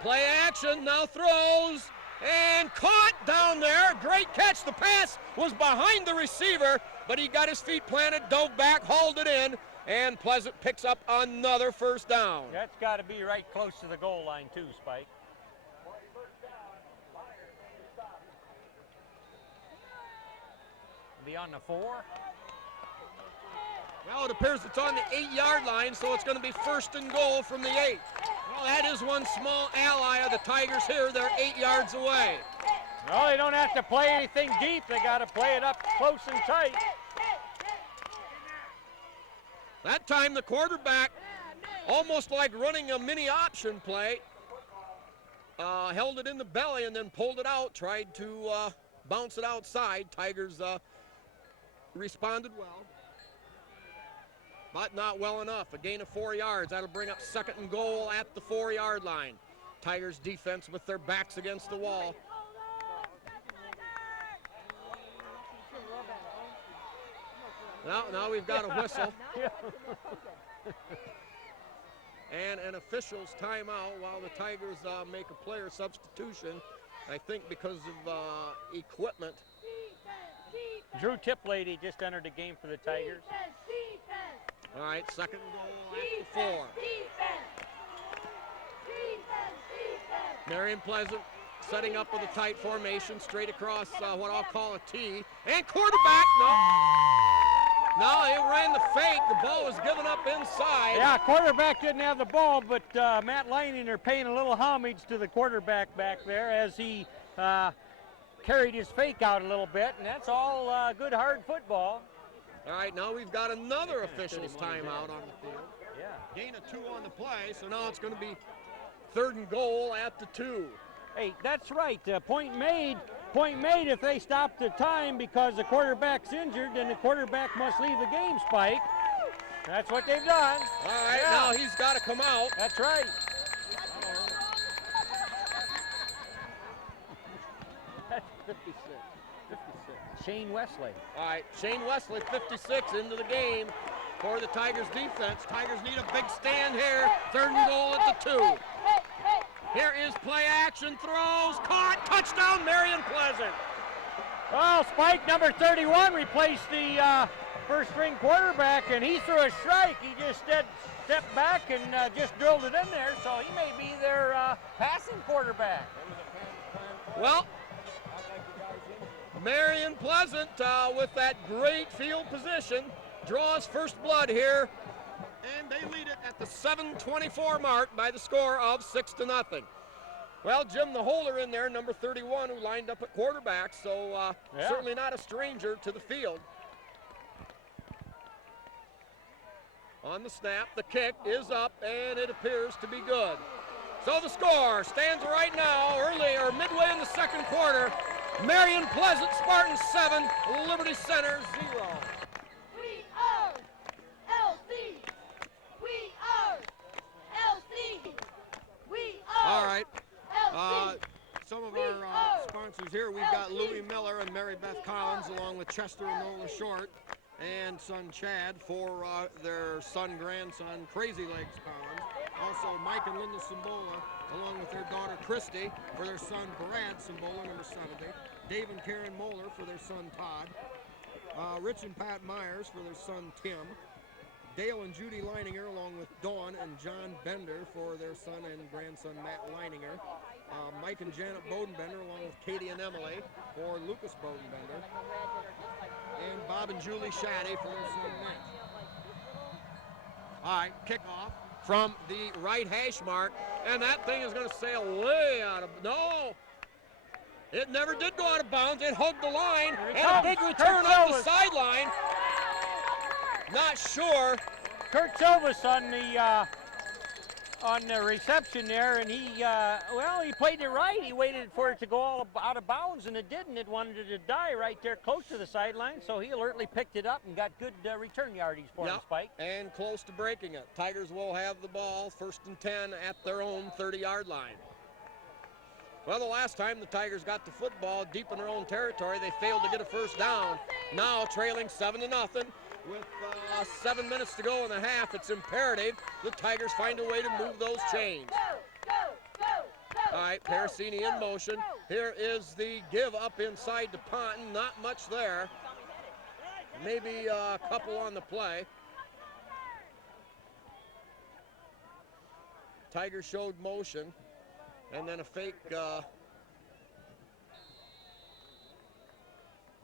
Play action, now throws, and caught down there. Great catch. The pass was behind the receiver, but he got his feet planted, dove back, hauled it in. And Pleasant picks up another first down. That's got to be right close to the goal line too, Spike. Be on the 4. Well, it appears it's on the 8-yard line, so it's going to be first and goal from the 8. Well, that is one small ally of the Tigers here. They're 8 yards away. Well, they don't have to play anything deep. They got to play it up close and tight. That time the quarterback, almost like running a mini option play, held it in the belly and then pulled it out, tried to bounce it outside. Tigers responded well, but not well enough. A gain of 4 yards. That'll bring up second and goal at the 4-yard line. Tigers defense with their backs against the wall. Now we've got a whistle. And an official's timeout while the Tigers make a player substitution, I think because of equipment. Drew Tiplady just entered the game for the Tigers. All right, second and goal at the 4. Marion Pleasant setting up with a tight formation straight across what I'll call a T. And quarterback, no, he ran the fake. The ball was given up inside. Yeah, quarterback didn't have the ball, but Matt Leininger paying a little homage to the quarterback back there as he carried his fake out a little bit, and that's all good hard football. All right, now we've got another official's timeout on the field. Yeah. Gain of 2 on the play, so now it's going to be third and goal at the 2. Hey, that's right. Point made. Point made if they stop the time because the quarterback's injured, then the quarterback must leave the game, Spike. That's what they've done. All right, yeah. Now he's got to come out. That's right. That's 56. Shane Wesley. All right, Shane Wesley, 56, into the game for the Tigers defense. Tigers need a big stand here. Third and goal at the 2. Here is play action, throws, caught, touchdown, Marion Pleasant. Well, Spike, number 31, replaced the first-string quarterback, and he threw a strike. He just stepped back and just drilled it in there, so he may be their passing quarterback. Well, Marion Pleasant with that great field position draws first blood here, and they lead it at the 7:24 mark by the score of 6-0. Well, Jim the Holder in there, number 31, who lined up at quarterback, so certainly not a stranger to the field. On the snap, the kick is up, and it appears to be good. So the score stands right now, midway in the second quarter. Marion Pleasant Spartans 7, Liberty Center 0. We are LC. We are LC. We are All right. LC. Some of our sponsors here, we've got Louis Miller and Mary Beth Collins, along with Chester and Nola Short, and son Chad for their grandson, Crazy Legs Collins. Also, Mike and Linda Simbola, along with their daughter Christy, for their son Brad Simbola, number 70. Dave and Karen Moeller for their son Todd. Rich and Pat Myers for their son Tim. Dale and Judy Leininger, along with Dawn and John Bender for their son and grandson Matt Leininger. Mike and Janet Bodenbender, along with Katie and Emily for Lucas Bodenbender. And Bob and Julie Shaddy for their son Matt. All right, kickoff from the right hash mark, and that thing is going to sail way out of, no! It never did go out of bounds. It hugged the line, and a big return off the sideline. Not sure. Kurt Silvis on the reception there, and he played it right. He waited for it to go all out of bounds, and it didn't. It wanted it to die right there close to the sideline, so he alertly picked it up and got good return yardage for him, Spike. And close to breaking it. Tigers will have the ball, 1st and 10 at their own 30-yard line. Well, the last time the Tigers got the football deep in their own territory, they failed to get a first down. Now trailing 7-0 with 7 minutes to go in the half. It's imperative the Tigers find a way to move those chains. All right, Parasini in motion. Here is the give up inside to Ponton. Not much there. Maybe a couple on the play. Tigers showed motion, and then a fake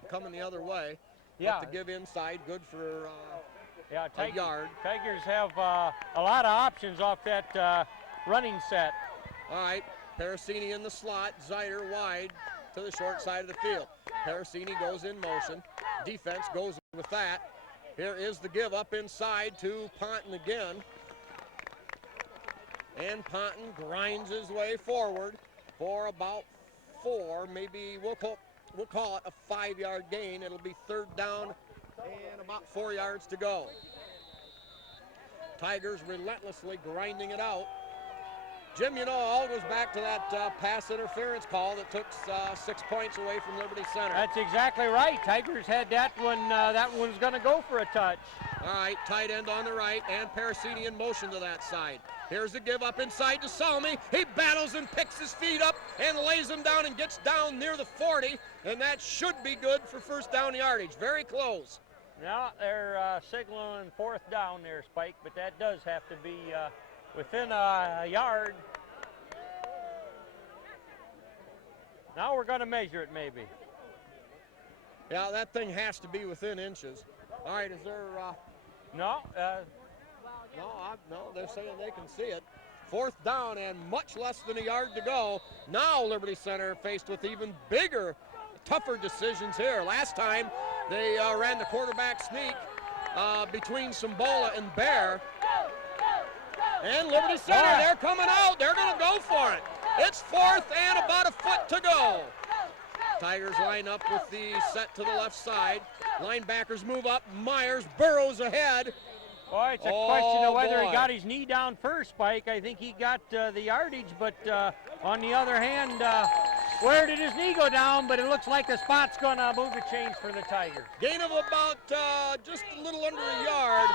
coming the other way. Yeah. But to give inside, good for Yeah, a yard. Tigers have a lot of options off that running set. All right, Parasini in the slot, Zeider wide to the short side of the field. Parasini goes in motion. Defense goes with that. Here is the give up inside to Ponton again. And Ponton grinds his way forward for about 4, maybe we'll call it a 5-yard gain. It'll be 3rd down and about 4 yards to go. Tigers relentlessly grinding it out. Jim, you know, all goes back to that pass interference call that took 6 points away from Liberty Center. That's exactly right. Tigers had that one. That one's going to go for a touch. All right, tight end on the right, and Parasini in motion to that side. Here's the give up inside to Salmi. He battles and picks his feet up and lays him down and gets down near the 40, and that should be good for 1st down yardage. Very close. Now they're signaling 4th down there, Spike, but that does have to be within a yard. Now we're going to measure it maybe. Yeah, that thing has to be within inches. All right, is there... No. No, they're saying they can see it. 4th down and much less than a yard to go. Now Liberty Center faced with even bigger, tougher decisions here. Last time they ran the quarterback sneak between Sambola and Bear. And Liberty Center, they're coming out. They're going to go for it. It's 4th and about a foot to go. Tigers line up with the set to the left side. Linebackers move up. Myers burrows ahead. Boy, it's a question of whether boy. he got his knee down first, Spike. I think he got the yardage, but on the other hand, where did his knee go down? But it looks like the spot's going to move the chains for the Tigers. Gain of about just a little under a yard,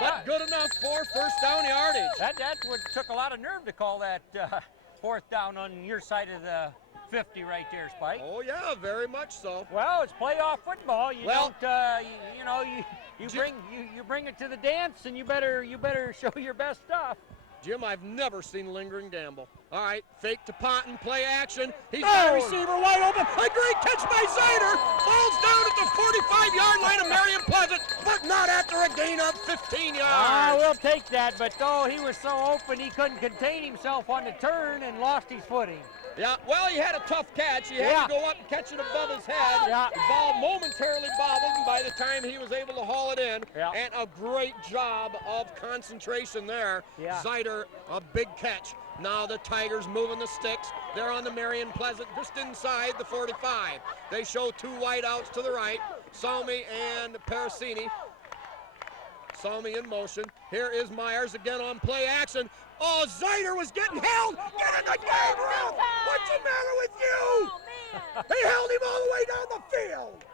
but good enough for 1st down yardage. That took a lot of nerve to call that 4th down on your side of the 50 right there, Spike. Oh yeah, very much so. Well, it's playoff football. You Well, don't, you bring it to the dance, and you better show your best stuff. Jim, I've never seen lingering gamble. All right, fake to Ponton, play action. He's got a receiver wide open. A great catch by Zeider. Falls down at the 45-yard line of Marion Pleasant, but not after a gain of 15 yards. We'll take that, but he was so open he couldn't contain himself on the turn and lost his footing. Yeah, well, he had a tough catch. He had to go up and catch it above his head. Yeah. The ball momentarily bobbled, and by the time he was able to haul it in, and a great job of concentration there. Yeah. Zeider, a big catch. Now the Tigers moving the sticks. They're on the Marion Pleasant, just inside the 45. They show 2 wideouts to the right, Salmi and Parasini. Salmi in motion. Here is Myers again on play action. Oh, Zeider was getting held. Get in the game, Ralph. What's the matter with you? They held him all the way down the field.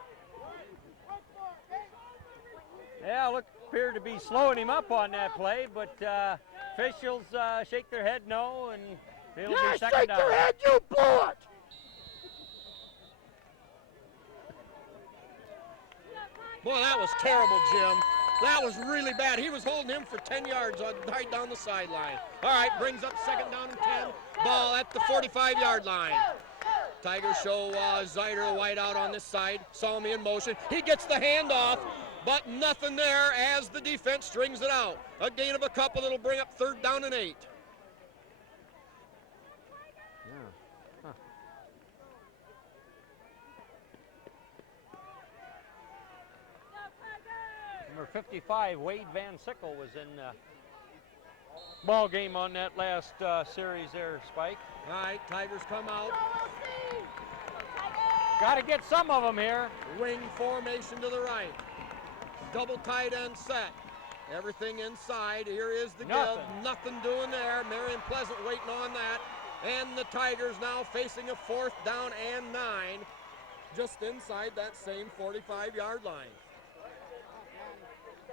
Yeah, appeared to be slowing him up on that play, but officials shake their head no, and it'll be second down. Shake your head, you blew it. Boy, that was terrible, Jim. That was really bad. He was holding him for 10 yards right down the sideline. All right, brings up 2nd down and 10. Ball at the 45-yard line. Tigers show Zeider the wide out on this side. Salmi in motion. He gets the handoff, but nothing there as the defense strings it out. A gain of a couple. It'll bring up 3rd down and 8. Number 55, Wade Van Sickle, was in the ball game on that last series there, Spike. All right, Tigers come out. Got to get some of them here. Wing formation to the right. Double tight end set. Everything inside. Here is the give. Nothing doing there. Marion Pleasant waiting on that. And the Tigers now facing a 4th down and 9. Just inside that same 45-yard line.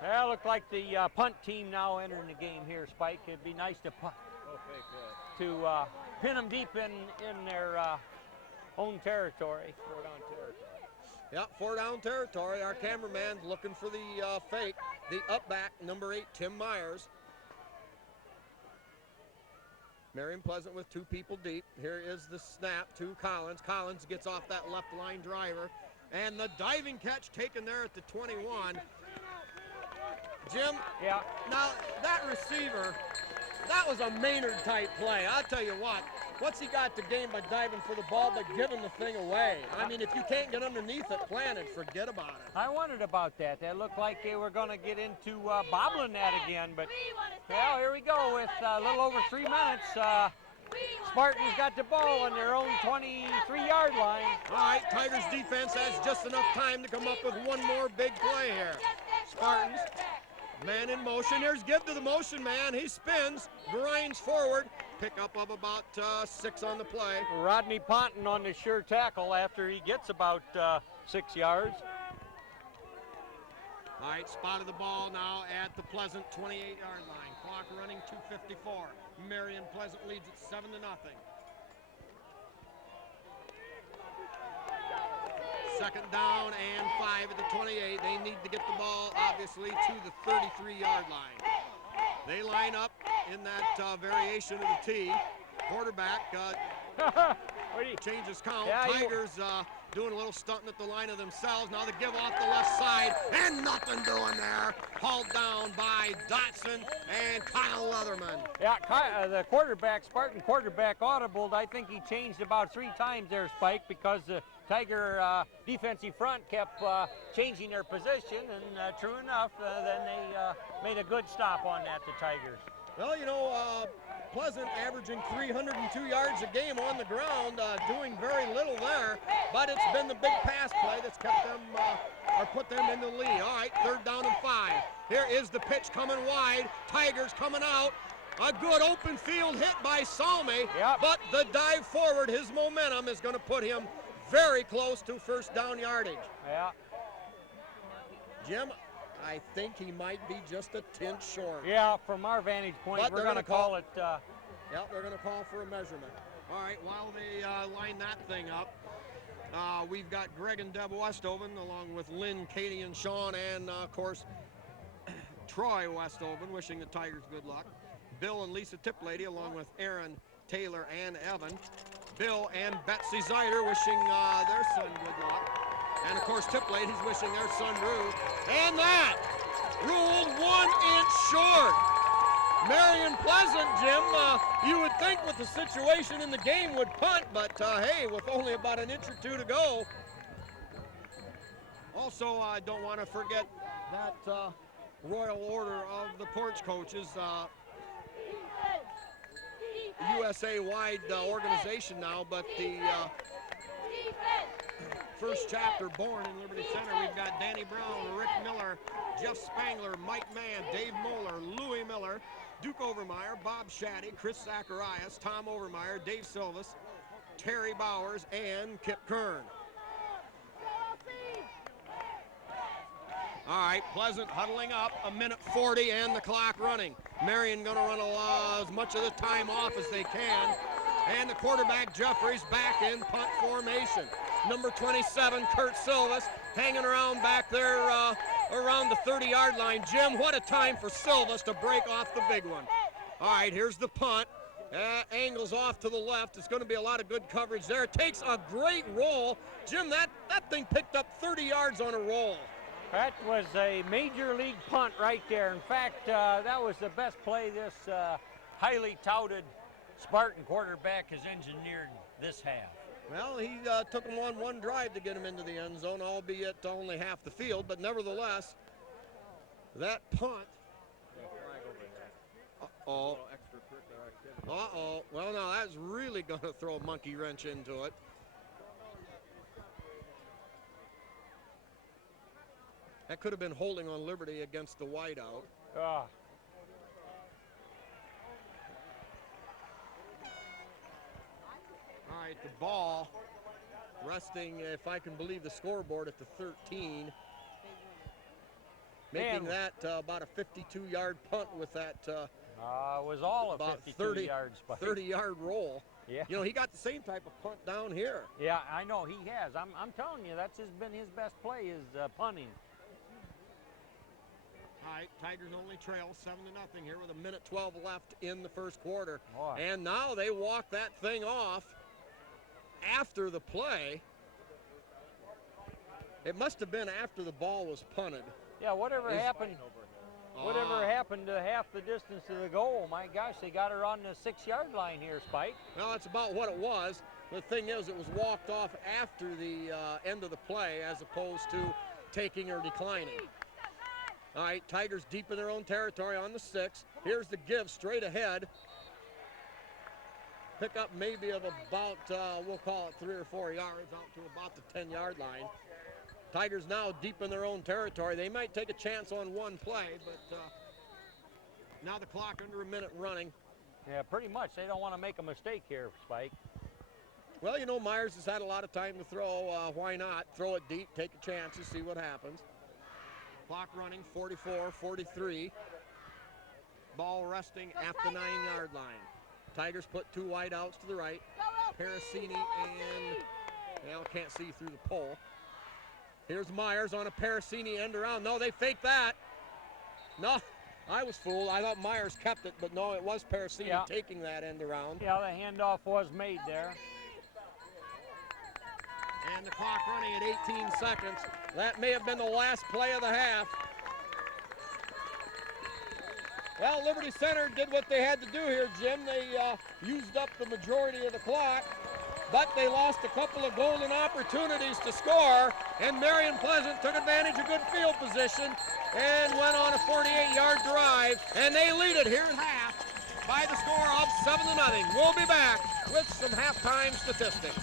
Well, look like the punt team now entering the game here, Spike. It'd be nice to pin them deep in their own territory. 4 down territory. Yep, 4 down territory. Our cameraman's looking for the fake. The up back, number 8, Tim Myers. Marion Pleasant with 2 people deep. Here is the snap to Collins. Collins gets off that left line driver. And the diving catch taken there at the 21. Jim, Yeah. now that receiver, that was a Maynard type play. I'll tell you what's he got to gain by diving for the ball but giving the thing away? I mean, if you can't get underneath it planted, forget about it. I wondered about that. That looked like they were going to get into bobbling that again, but well, here we go with a little over 3 minutes. Spartans got the ball on their own 23-yard line. All right, Tigers defense has just enough time to come up with one more big play here. Spartans, man in motion. Here's give to the motion man. He spins, grinds forward. Pickup of about 6 on the play. Rodney Ponton on the sure tackle after he gets about 6 yards. All right, spotted the ball now at the Pleasant 28-yard line. Clock running 2:54. Marion Pleasant leads it 7-0. Second down and 5 at the 28. They need to get the ball, obviously, to the 33-yard line. They line up in that variation of the T. Quarterback changes count. Yeah, Tigers doing a little stunting at the line of themselves. Now they give off the left side, and nothing doing there. Hauled down by Dotson and Kyle Leatherman. Yeah, the quarterback, Spartan quarterback, audibled. I think he changed about 3 times there, Spike, because the Tiger defensive front kept changing their position, and true enough, then they made a good stop on that, the Tigers. Well, you know, Pleasant averaging 302 yards a game on the ground, doing very little there, but it's been the big pass play that's kept them, or put them in the lead. All right, 3rd down and 5. Here is the pitch coming wide. Tigers coming out. A good open field hit by Salmi, Yep. but the dive forward, his momentum is going to put him very close to first down yardage. Yeah. Jim, I think he might be just a tint short. Yeah, from our vantage point, But we're they're going to gonna call it. Yep, they're going to call for a measurement. All right, while they line that thing up, we've got Greg and Deb Westoven, along with Lynn, Katie, and Sean, and, of course, Troy Westoven, wishing the Tigers good luck. Bill and Lisa Tiplady, along with Aaron, Taylor, and Evan. Bill and Betsy Zeider wishing their son good luck. And, of course, Tiplady's wishing their son Drew. And that ruled 1 inch short. Marion Pleasant, Jim, you would think with the situation in the game would punt, but hey, with only about an inch or 2 to go. Also, I don't want to forget that Royal Order of the Porch Coaches, USA-wide organization now, but the first chapter born in Liberty Center. We've got Danny Brown, Rick Miller, Jeff Spangler, Mike Mann, Dave Moeller, Louis Miller, Duke Overmeyer, Bob Shaddy, Chris Zacharias, Tom Overmeyer, Dave Silvis, Terry Bowers, and Kip Kern. All right, Pleasant huddling up, 1:40 and the clock running. Marion going to run as much of the time off as they can. And the quarterback, Jeffries, back in punt formation. Number 27, Kurt Silvis, hanging around back there around the 30-yard line. Jim, what a time for Silvis to break off the big one. All right, here's the punt. Angles off to the left. It's going to be a lot of good coverage there. It takes a great roll. Jim, that thing picked up 30 yards on a roll. That was a major league punt right there. In fact, that was the best play this highly touted Spartan quarterback has engineered this half. Well, he took him on one drive to get him into the end zone, albeit only half the field, but nevertheless, that punt. Uh-oh. Uh-oh. Well, now that's really going to throw a monkey wrench into it. That could have been holding on Liberty against the wideout. Ah. All right, the ball resting, if I can believe the scoreboard, at the 13. Making that about a 52-yard punt with that was all a about 52 yards. 30-yard roll. Yeah. You know, he got the same type of punt down here. Yeah, I know he has. I'm telling you, that's been his best play is punting. All right, Tigers only trail 7-0 here with 1:12 left in the first quarter. Boy. And now they walk that thing off after the play. It must have been after the ball was punted. Yeah, whatever happened to half the distance to the goal? My gosh, they got her on the 6-yard line here, Spike. Well, that's about what it was. The thing is, it was walked off after the end of the play as opposed to taking or declining. All right, Tigers deep in their own territory on the 6. Here's the give straight ahead. Pick up maybe of about, we'll call it 3 or 4 yards out to about the 10-yard line. Tigers now deep in their own territory. They might take a chance on one play, but now the clock under a minute running. Yeah, pretty much. They don't want to make a mistake here, Spike. Well, you know, Myers has had a lot of time to throw. Why not? Throw it deep, take a chance, and see what happens. Clock running, 44-43. Ball resting at the 9-yard line. Tigers put 2 wide outs to the right. Parasini and, well, can't see through the pole. Here's Myers on a Parasini end around. No, they faked that. No, I was fooled. I thought Myers kept it, but no, it was Parasini taking that end around. Yeah, the handoff was made there. And the clock running at 18 seconds. That may have been the last play of the half. Well, Liberty Center did what they had to do here, Jim. They used up the majority of the clock, but they lost a couple of golden opportunities to score, and Marion Pleasant took advantage of good field position and went on a 48-yard drive, and they lead it here at half by the score of 7-0. We'll be back with some halftime statistics.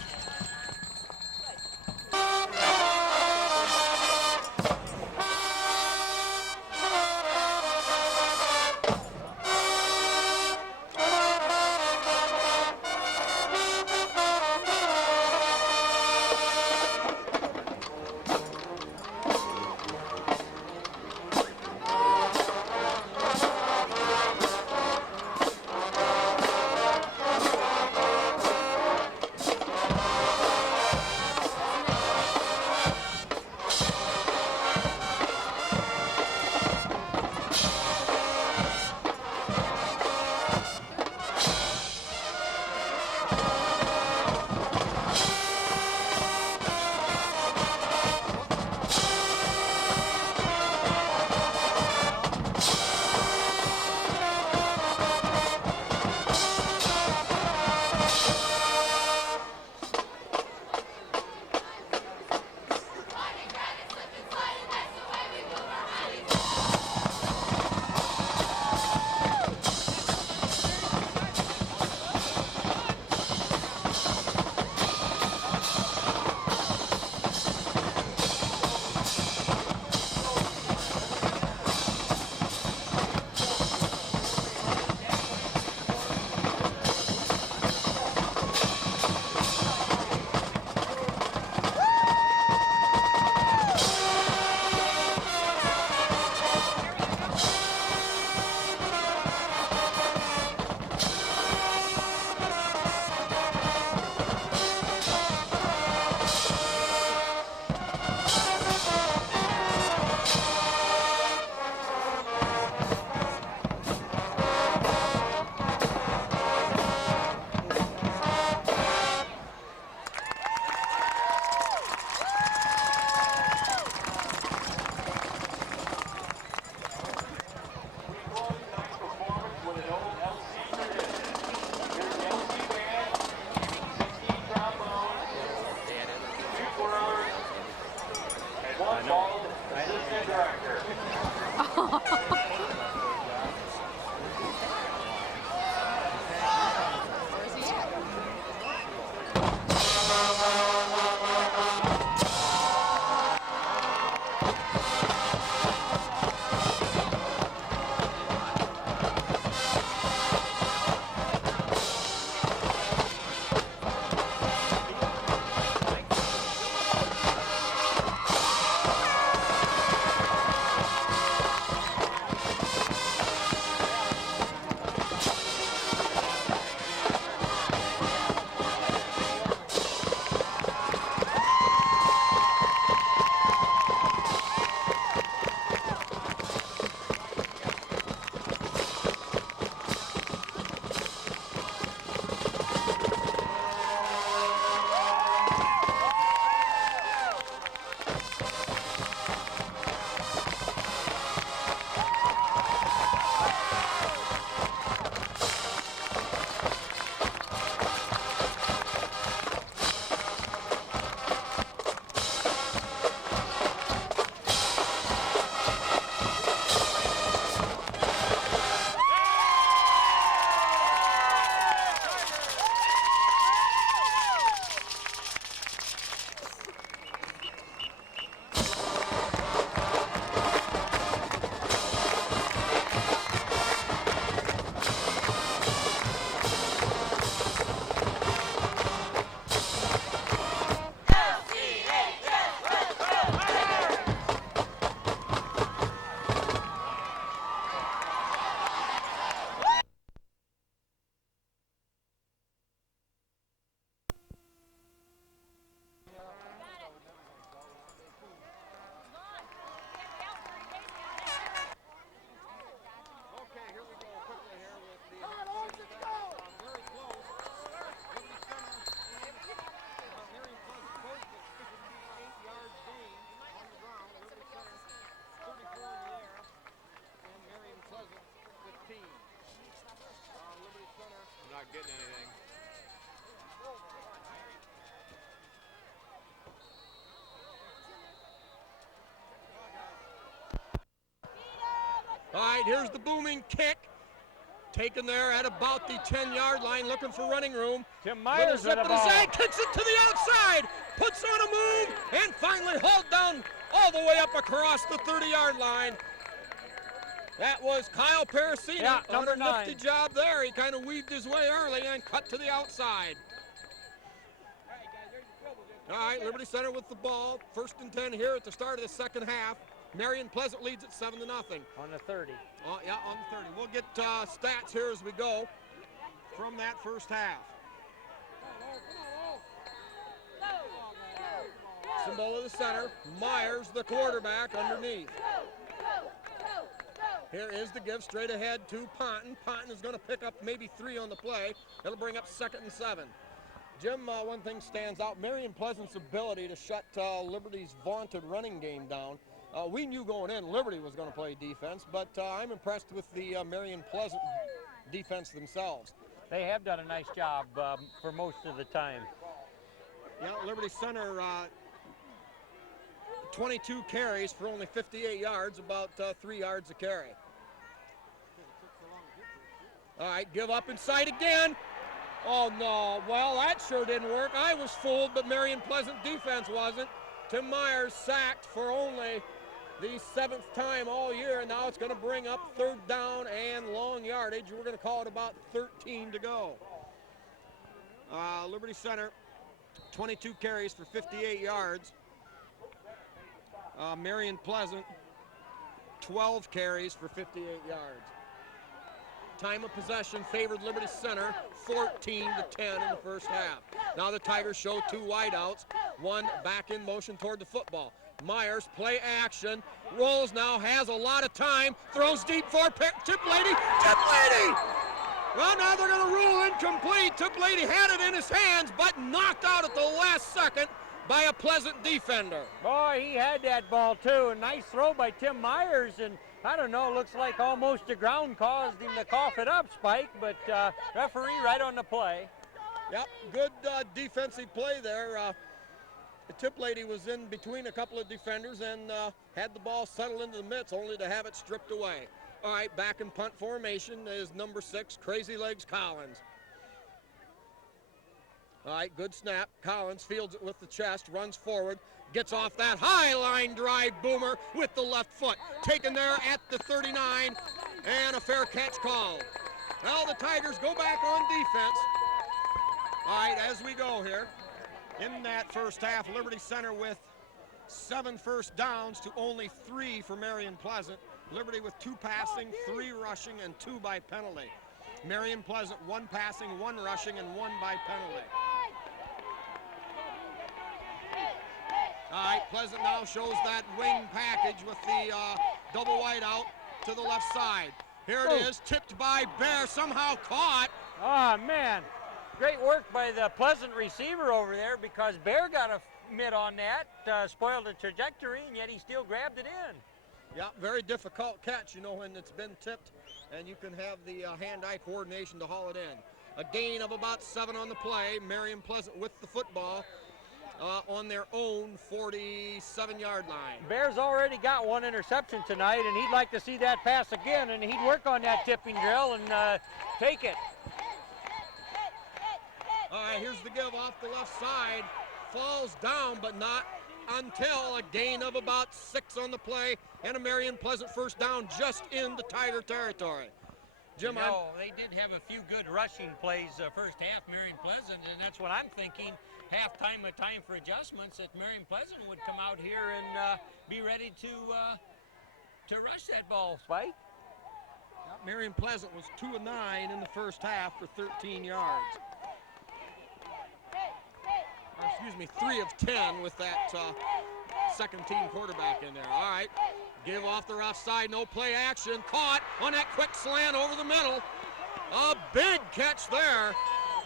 right, here's the booming kick. Taken there at about the 10-yard line, looking for running room. Tim Myers with Little zip the to the ball. side, kicks it to the outside, puts on a move, and finally hauled down all the way up across the 30-yard line. That was Kyle Parasini. Yeah, on number a nifty 9. job there. He kind of weaved his way early and cut to the outside. All right, Liberty Center with the ball. 1st and 10 here at the start of the second half. Marion Pleasant leads at 7-0. On the 30. Yeah, on the 30. We'll get stats here as we go from that first half. Symbol of the center. Myers, the quarterback, underneath. Here is the give straight ahead to Ponton. Ponton is going to pick up maybe 3 on the play. It'll bring up 2nd and 7. Jim, one thing stands out. Marion Pleasant's ability to shut Liberty's vaunted running game down. We knew going in Liberty was going to play defense, but I'm impressed with the Marion Pleasant defense themselves. They have done a nice job for most of the time. Yeah, Liberty Center, 22 carries for only 58 yards, about 3 yards a carry. All right, give up inside again. Oh, no. Well, that sure didn't work. I was fooled, but Marion Pleasant defense wasn't. Tim Myers sacked for only the 7th time all year, and now it's going to bring up 3rd down and long yardage. We're going to call it about 13 to go. Liberty Center, 22 carries for 58 yards. Marion Pleasant, 12 carries for 58 yards. Time of possession favored Liberty Center, 14 to 10 in the first half. Now the Tigers show 2 wideouts, one back in motion toward the football. Myers, play action, rolls now, has a lot of time, throws deep for Tiplady. Tiplady! Well, now they're going to rule incomplete. Tiplady had it in his hands, but knocked out at the last second by a Pleasant defender. Boy, he had that ball too. A nice throw by Tim Myers, and I don't know, looks like almost the ground caused him to cough it up, Spike, but referee right on the play. Yep, good defensive play there. The Tiplady was in between a couple of defenders and had the ball settle into the midst, only to have it stripped away. All right, back in punt formation is number 6, Crazy Legs Collins. All right, good snap. Collins fields it with the chest, runs forward, gets off that high line drive boomer with the left foot. Taken there at the 39, and a fair catch called. Well, the Tigers go back on defense. All right, as we go here, in that first half, Liberty Center with 7 first downs to only 3 for Marion Pleasant. Liberty with 2 passing, 3 rushing, and 2 by penalty. Marion Pleasant 1 passing, 1 rushing, and 1 by penalty. All right, Pleasant now shows that wing package with the double wide out to the left side. Here it is, tipped by Bear, somehow caught. Oh, man. Great work by the Pleasant receiver over there, because Bear got a mitt on that, spoiled the trajectory, and yet he still grabbed it in. Yeah, very difficult catch, you know, when it's been tipped, and you can have the hand-eye coordination to haul it in. A gain of about 7 on the play. Marion Pleasant with the football on their own 47-yard line. Bears already got 1 interception tonight, and he'd like to see that pass again, and he'd work on that tipping drill and take it. All right, here's the give off the left side. Falls down, but not until a gain of about 6 on the play, and a Marion Pleasant first down just into Tiger territory. Jim, they did have a few good rushing plays first half, Marion Pleasant, and that's what I'm thinking. Halftime, a time for adjustments, that Marion Pleasant would come out here and be ready to rush that ball, Spike. Marion Pleasant was 2 of 9 in the first half for 13 yards. Excuse me, 3 of 10 with that second team quarterback in there. All right, give off the rough side, no play action, caught on that quick slant over the middle. A big catch there.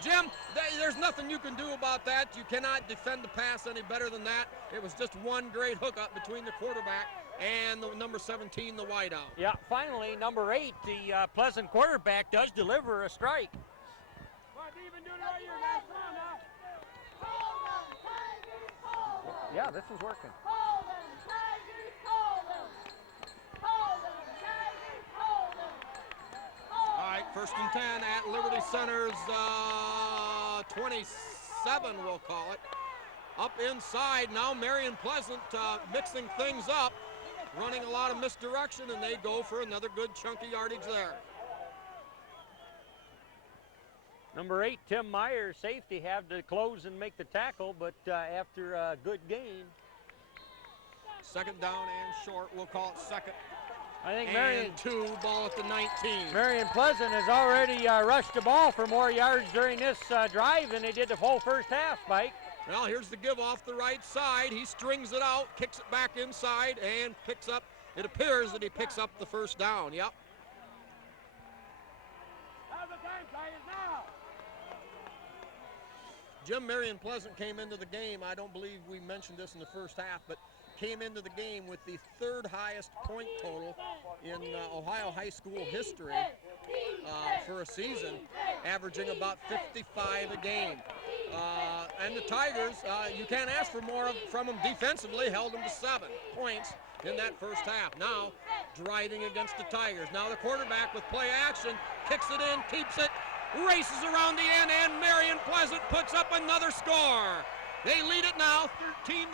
Jim, there's nothing you can do about that. You cannot defend the pass any better than that. It was just one great hookup between the quarterback and the number 17, the wideout. Yeah, finally, number 8, the Pleasant quarterback, does deliver a strike. Yeah, this is working. Hold 'em, Tigers, hold 'em. Hold 'em, Tigers, hold First and 10 at Liberty Center's 27, we'll call it. Up inside, now Marion Pleasant mixing things up, running a lot of misdirection, and they go for another good chunky yardage there. Number 8, Tim Myers, safety, had to close and make the tackle, but after a good gain. Second down and short, we'll call it second. I think And Marion, 2, ball at the 19. Marion Pleasant has already rushed the ball for more yards during this drive than they did the whole first half, Spike. Well, here's the give off the right side. He strings it out, kicks it back inside, and picks up, it appears that he picks up the first down. Yep. Jim, Marion Pleasant came into the game, I don't believe we mentioned this in the first half, but came into the game with the third highest point total in Ohio high school history for a season, averaging about 55 a game. And the Tigers, you can't ask for more from them defensively, held them to 7 points in that first half. Now, driving against the Tigers. Now the quarterback with play action, kicks it in, keeps it, races around the end, and Marion Pleasant puts up another score. They lead it now 13-0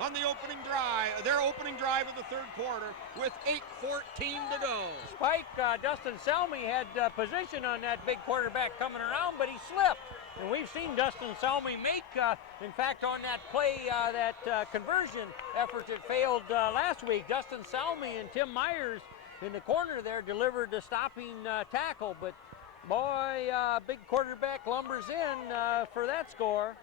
on the opening drive, their opening drive of the third quarter with 8:14 to go. Spike, Dustin Selmy had position on that big quarterback coming around, but he slipped. And we've seen Dustin Selmy make, in fact, on that play, that conversion effort that failed last week, Dustin Selmy and Tim Myers in the corner there delivered the stopping tackle. But boy, big quarterback lumbers in for that score.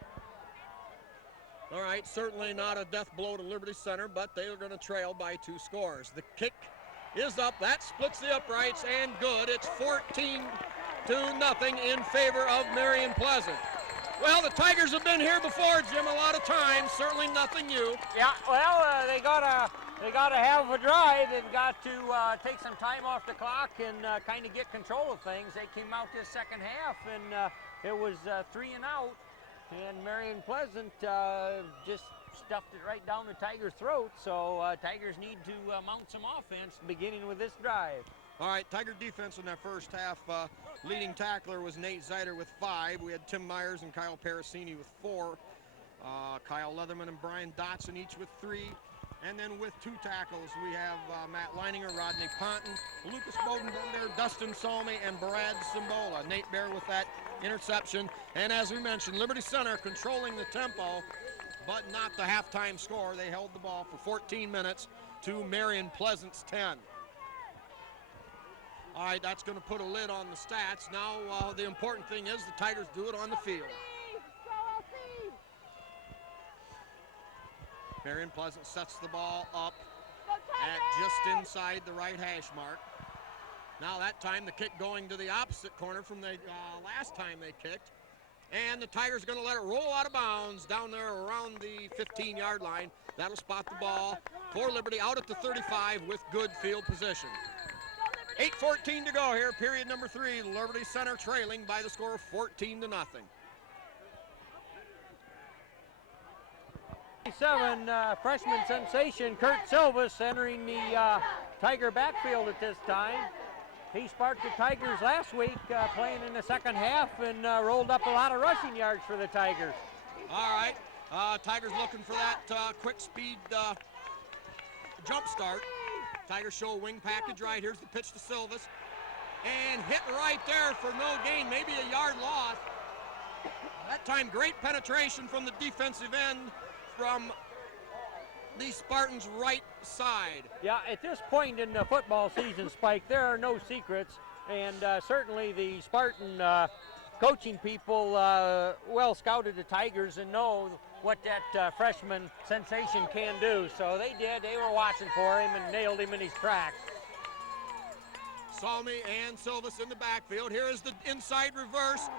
All right, certainly not a death blow to Liberty Center, but they are going to trail by 2 scores. The kick is up. That splits the uprights and good. It's 14-0 in favor of Marion Pleasant. Well, the Tigers have been here before, Jim, a lot of times. Certainly nothing new. Yeah, well, they gotta have a drive. They've got to take some time off the clock and kind of get control of things. They came out this second half, and it was 3 and out. And Marion Pleasant just stuffed it right down the Tigers' throat. So Tigers need to mount some offense beginning with this drive. All right, Tiger defense in that first half. Leading tackler was Nate Zeider with 5. We had Tim Myers and Kyle Parasini with 4. Kyle Leatherman and Brian Dotson each with 3. And then with 2 tackles, we have Matt Leininger, Rodney Ponton, Lucas Bodenbender, Dustin Salmi, and Brad Simbola. Nate Bear with that interception. And as we mentioned, Liberty Center controlling the tempo, but not the halftime score. They held the ball for 14 minutes to Marion Pleasant's 10. All right, that's going to put a lid on the stats. Now, the important thing is the Tigers do it on the field. Marion Pleasant sets the ball up at just inside the right hash mark. Now that time the kick going to the opposite corner from the last time they kicked. And the Tigers are going to let it roll out of bounds down there around the 15-yard line. That'll spot the ball for Liberty out at the 35 with good field position. 8:14 to go here, period number 3. Liberty Center trailing by the score of 14-0. 7 freshman sensation Kurt Silvas entering the Tiger backfield at this time. He sparked the Tigers last week playing in the second half and rolled up a lot of rushing yards for the Tigers. All right, Tigers looking for that quick speed jump start. Tigers show a wing package right. Here's the pitch to Silvas. And hit right there for no gain, maybe a yard loss. That time, great penetration from the defensive end from the Spartans' right side. Yeah, at this point in the football season, Spike, there are no secrets. And certainly the Spartan coaching people well scouted the Tigers and know what that freshman sensation can do. So they did. They were watching for him and nailed him in his tracks. Salmi and Silvas in the backfield. Here is the inside reverse.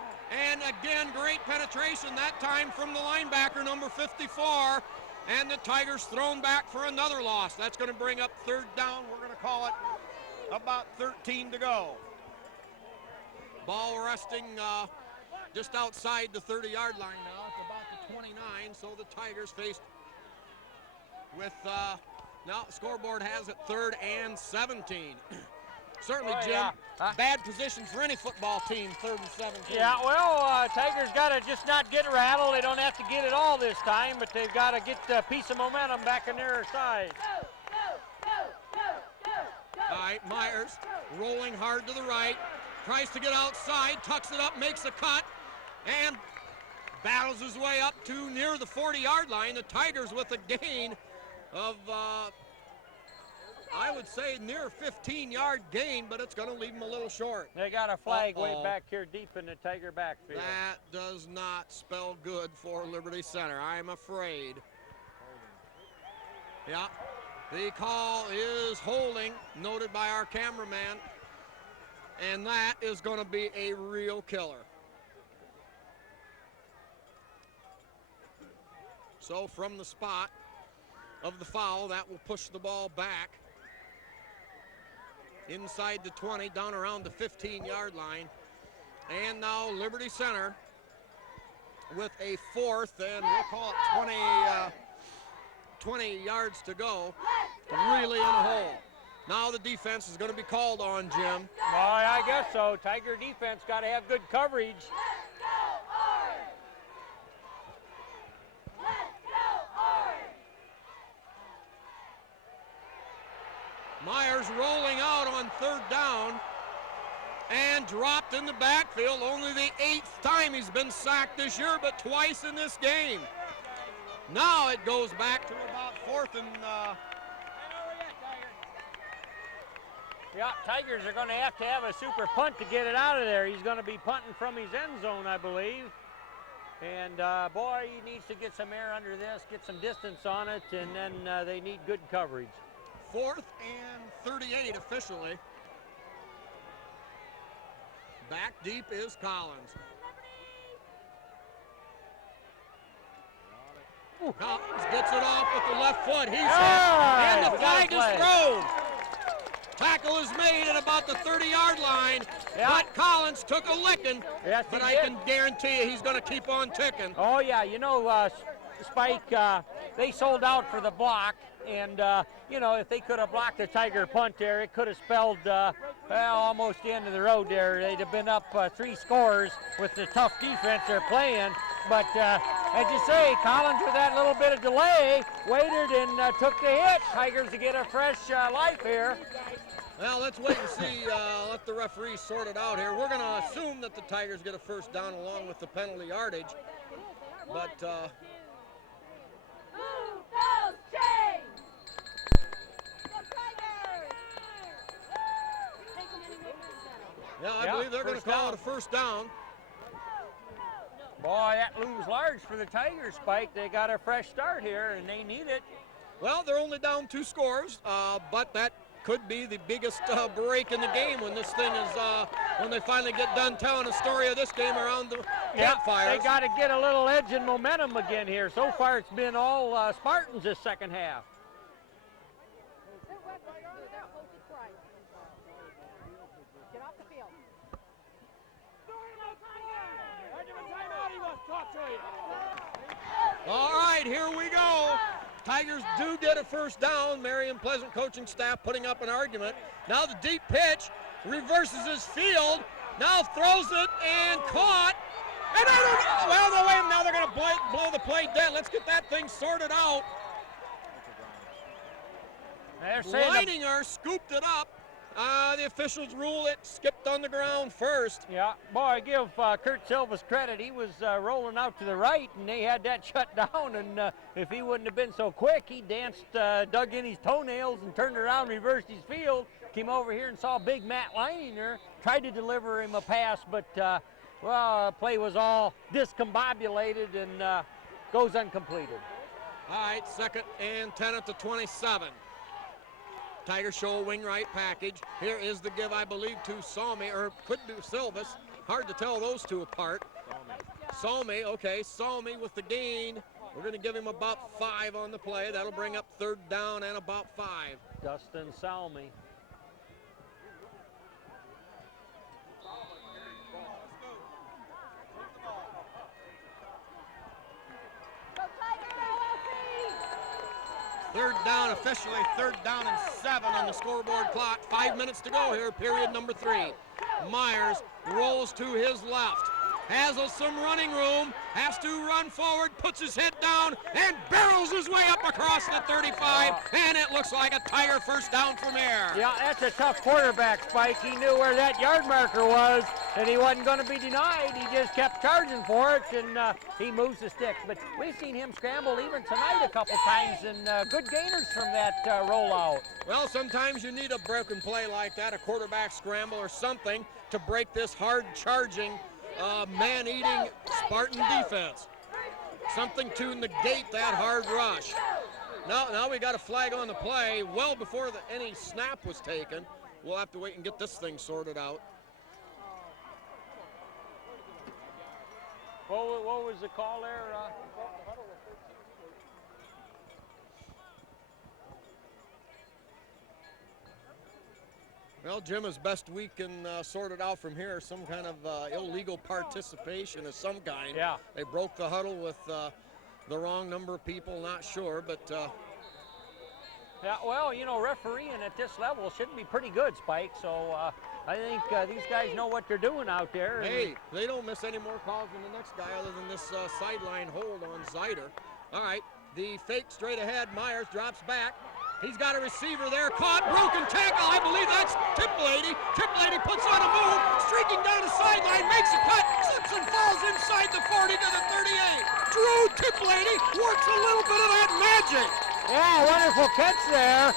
And again, great penetration, that time from the linebacker, number 54. And the Tigers thrown back for another loss. That's going to bring up third down. We're going to call it about 13 to go. Ball resting just outside the 30-yard line now. It's about the 29, so the Tigers faced with, now scoreboard has it 3rd and 17. certainly, Oh, Jim, yeah. bad position for any football team, 3rd and 17. Yeah, well, Tigers got to just not get rattled. They don't have to get it all this time, but they've got to get a piece of momentum back on their side. All right, Myers rolling hard to the right, tries to get outside, tucks it up, makes a cut, and battles his way up to near the 40-yard line. The Tigers with a gain of, I would say, near 15-yard gain, but it's going to leave them a little short. They got a flag way back here deep in the Tiger backfield. That does not spell good for Liberty Center, I'm afraid. Yeah, the call is holding, noted by our cameraman, and that is going to be a real killer. So from the spot of the foul, that will push the ball back inside the 20, down around the 15-yard line. And now Liberty Center with a 4th, and we'll call it 20 yards to go, really in a hole. Now the defense is going to be called on, Jim. Well, I guess so. Tiger defense got to have good coverage. Myers rolling out on 3rd down and dropped in the backfield. Only the 8th time he's been sacked this year, but twice in this game. Now it goes back to about 4th and... Yeah, Tigers are going to have a super punt to get it out of there. He's going to be punting from his end zone, I believe. And boy, he needs to get some air under this, get some distance on it, and then they need good coverage. 4th and 38 officially. Back deep is Collins. Collins gets it off with the left foot. He's hit, and the flag is thrown. Tackle is made at about the 30-yard line, but Collins took a licking, but I can guarantee you he's going to keep on ticking. Oh, yeah, you know, Spike, they sold out for the block, and, you know, if they could have blocked the Tiger punt there, it could have spelled, well, almost the end of the road there. They'd have been up 3 scores with the tough defense they're playing. But as you say, Collins, with that little bit of delay, waited and took the hit. Tigers to get a fresh life here. Well, let's wait and see. Let the referees sort it out here. We're going to assume that the Tigers get a 1st down along with the penalty yardage. But yeah, I believe they're going to call it a 1st down. Boy, that looms large for the Tigers, Spike. They got a fresh start here, and they need it. Well, they're only down 2 scores, but that could be the biggest break in the game when this thing is, when they finally get done telling the story of this game around the campfires. They got to get a little edge and momentum again here. So far, it's been all Spartans this 2nd half. All right, here we go. Tigers do get a 1st down. Marion Pleasant coaching staff putting up an argument. Now the deep pitch, reverses his field, now throws it and caught. And I don't know. Well, no, wait, now they're going to blow the play dead. Let's get that thing sorted out. Leininger scooped it up. The officials rule it skipped on the ground first. Yeah, boy, give Kurt Silva's credit. He was rolling out to the right, and they had that shut down. And if he wouldn't have been so quick, he danced, dug in his toenails, and turned around, reversed his field, came over here and saw big Matt Leininger, tried to deliver him a pass, but, well, play was all discombobulated and goes uncompleted. All right, 2nd and 10 at the 27. Tigers show a wing right package. Here is the give, I believe, to Salmi, or could be Silvis. Hard to tell those two apart. Salmi, okay, Salmi with the gain. We're going to give him about 5 on the play. That'll bring up 3rd down and about 5. Dustin Salmi. Third down, officially third down and 7 on the scoreboard clock. 5 minutes to go here, period number 3. Myers rolls to his left. Has some running room, has to run forward, puts his head down, and barrels his way up across the 35, and it looks like a Tiger first down from there. Yeah, that's a tough quarterback, Spike. He knew where that yard marker was, and he wasn't going to be denied. He just kept charging for it, and he moves the sticks. But we've seen him scramble even tonight a couple times, and good gainers from that rollout. Well, sometimes you need a broken play like that, a quarterback scramble or something to break this hard-charging, man-eating Spartan defense. Something to negate that hard rush. Now we got a flag on the play well before any snap was taken. We'll have to wait and get this thing sorted out. What was the call there? Well, Jim, as best we can sort it out from here, some kind of illegal participation of some kind. Yeah. They broke the huddle with the wrong number of people, not sure, but... Yeah, well, you know, refereeing at this level should be pretty good, Spike, so I think these guys know what they're doing out there. Hey, they don't miss any more calls than the next guy other than this sideline hold on Zeider. All right, the fake straight ahead, Myers drops back. He's got a receiver there, caught, broken tackle. I believe that's Tiplady. Tiplady puts on a move, streaking down the sideline, makes a cut, slips and falls inside the 40 to the 38. Drew Tiplady works a little bit of that magic. Yeah, wonderful catch there.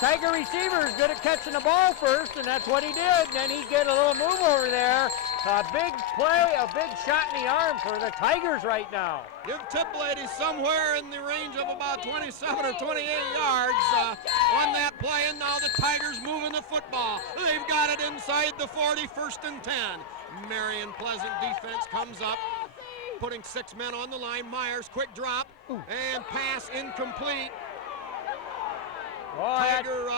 Tiger receiver is good at catching the ball first, and that's what he did. And then he get a little move over there. A big play, a big shot in the arm for the Tigers right now. Give Tiplady somewhere in the range of about 27 or 28 yards on that play, and now the Tigers moving the football. They've got it inside the 40, 1st and 10. Marion Pleasant defense comes up, putting 6 men on the line. Myers, quick drop, and pass incomplete. Tiger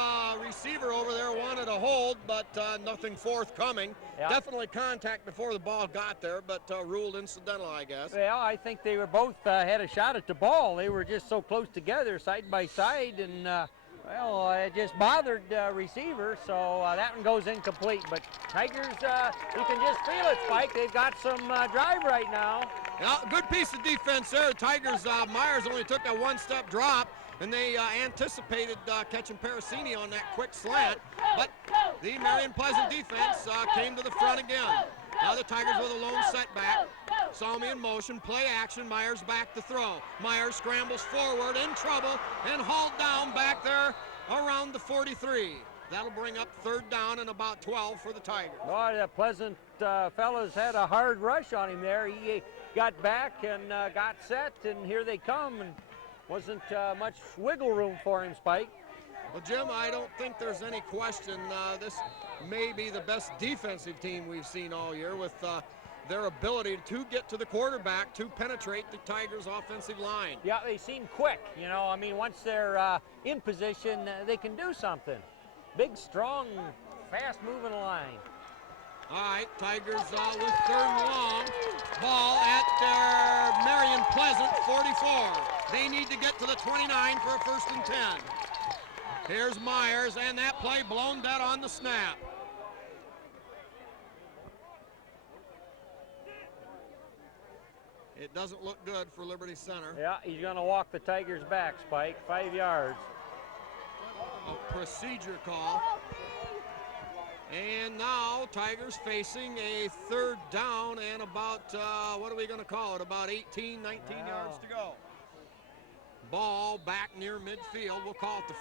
receiver over there wanted a hold, but nothing forthcoming. Yeah. Definitely contact before the ball got there, but ruled incidental, I guess. Well, I think they were both had a shot at the ball. They were just so close together, side by side, and it just bothered receiver, so that one goes incomplete. But Tigers, you can just feel it, Spike. They've got some drive right now. Yeah, good piece of defense there. Tigers, Myers only took a one-step drop, and they anticipated catching Parasini on that quick slant, but the Marion Pleasant defense came to the front again. Now the Tigers with a lone setback. Salmi in motion, play action, Myers back to throw. Myers scrambles forward, in trouble, and hauled down back there around the 43. That'll bring up 3rd down and about 12 for the Tigers. Boy, the Pleasant fellas had a hard rush on him there. He got back and got set, and here they come, and wasn't much wiggle room for him, Spike. Well, Jim, I don't think there's any question this may be the best defensive team we've seen all year with their ability to get to the quarterback to penetrate the Tigers' offensive line. Yeah, they seem quick, you know. I mean, once they're in position, they can do something. Big, strong, fast-moving line. All right, Tigers with 3rd and long. Ball at their Marion Pleasant 44. They need to get to the 29 for a 1st and 10. Here's Myers, and that play blown dead on the snap. It doesn't look good for Liberty Center. Yeah, he's going to walk the Tigers back, Spike, 5 yards. A procedure call. And now Tigers facing a 3rd down and about, what are we going to call it, about 18, 19 yards to go. Ball back near midfield. We'll call it the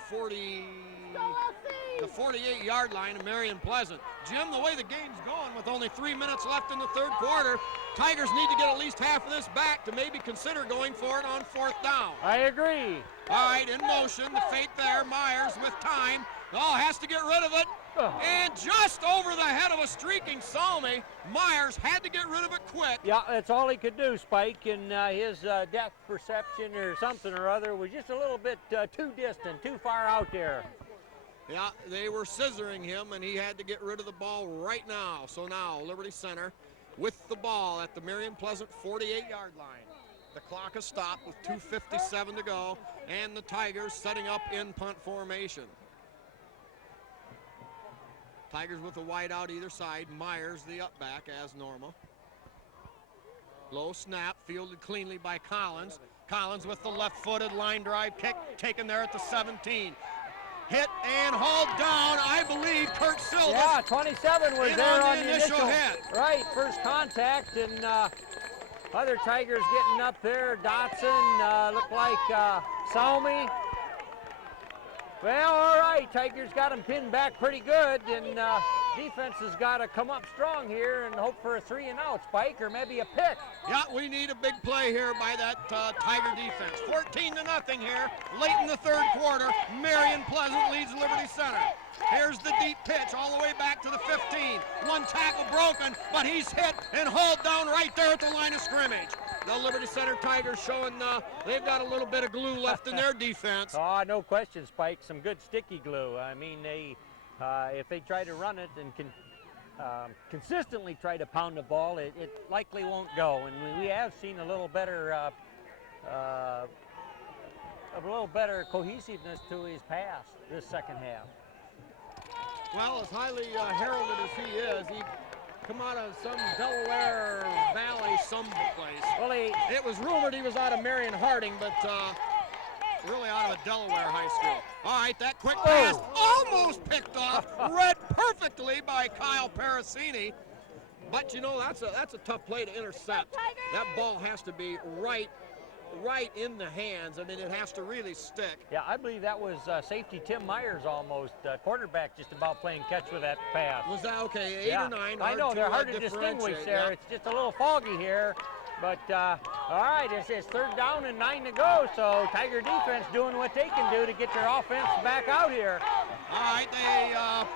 48-yard line of Marion Pleasant. Jim, the way the game's going with only 3 minutes left in the 3rd quarter, Tigers need to get at least half of this back to maybe consider going for it on 4th down. I agree. All right, in motion, the fake there, Myers with time. Oh, has to get rid of it. And just over the head of a streaking Salmi, Myers had to get rid of it quick. Yeah, that's all he could do, Spike, and his depth perception or something or other was just a little bit too distant, too far out there. Yeah, they were scissoring him, and he had to get rid of the ball right now. So now, Liberty Center with the ball at the Marion Pleasant 48-yard line. The clock has stopped with 2:57 to go, and the Tigers setting up in punt formation. Tigers with a wide out either side. Myers, the up back, as normal. Low snap, fielded cleanly by Collins. Collins with the left-footed line drive kick, taken there at the 17. Hit and hauled down, I believe, Kurt Silva. Yeah, 27 was in there on on the the initial hit. Right, first contact, and other Tigers getting up there. Dotson, looked like Salmi. Well, all right, Tigers got him pinned back pretty good, and defense has got to come up strong here and hope for a 3 and out, Spike, or maybe a pick. Yeah, we need a big play here by that Tiger defense. 14-0 here, late in the third quarter. Marion Pleasant leads Liberty Center. Here's the deep pitch all the way back to the 15. One tackle broken, but he's hit and hauled down right there at the line of scrimmage. The Liberty Center Tigers showing they've got a little bit of glue left in their defense. Oh, no question, Spike. Some good sticky glue. I mean, they if they try to run it and can consistently try to pound the ball, it likely won't go. And we have seen a little better cohesiveness to his pass this second half. Well, as highly heralded as he is, he come out of some Delaware Valley someplace. Well, it was rumored he was out of Marion Harding, but really out of a Delaware high school. All right, that quick pass almost picked off, read perfectly by Kyle Parasini. But you know, that's a tough play to intercept. That ball has to be right in the hands. I mean, it has to really stick. Yeah, I believe that was safety Tim Myers almost, quarterback just about playing catch with that pass. Was that okay? 8 or 9? I know, they're hard to distinguish there. Yeah. It's just a little foggy here. But, all right, it's third down and 9 to go, so Tiger defense doing what they can do to get their offense back out here. All right, they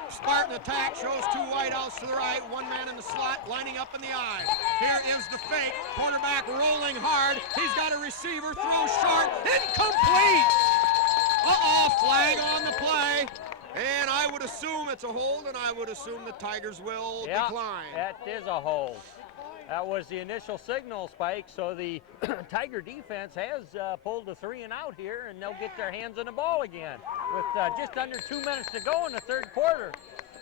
Spartan attack shows 2 wideouts to the right, 1 man in the slot, lining up in the eye. Here is the fake, quarterback rolling hard. He's got a receiver, throw short, incomplete. Flag on the play. And I would assume it's a hold, and I would assume the Tigers will decline. That is a hold. That was the initial signal, Spike, so the Tiger defense has pulled a 3 and out here, and they'll get their hands on the ball again with just under 2 minutes to go in the third quarter.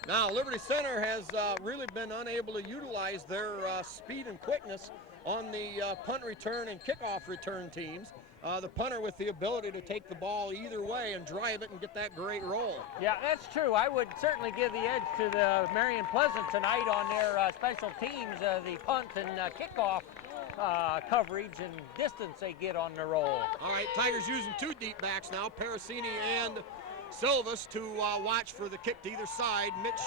Now, Liberty Center has really been unable to utilize their speed and quickness on the punt return and kickoff return teams. The punter with the ability to take the ball either way and drive it and get that great roll. Yeah, that's true. I would certainly give the edge to the Marion Pleasant tonight on their special teams, the punt and kickoff coverage and distance they get on the roll. All right, Tigers using 2 deep backs now, Parasini and Silvas to watch for the kick to either side. Mitch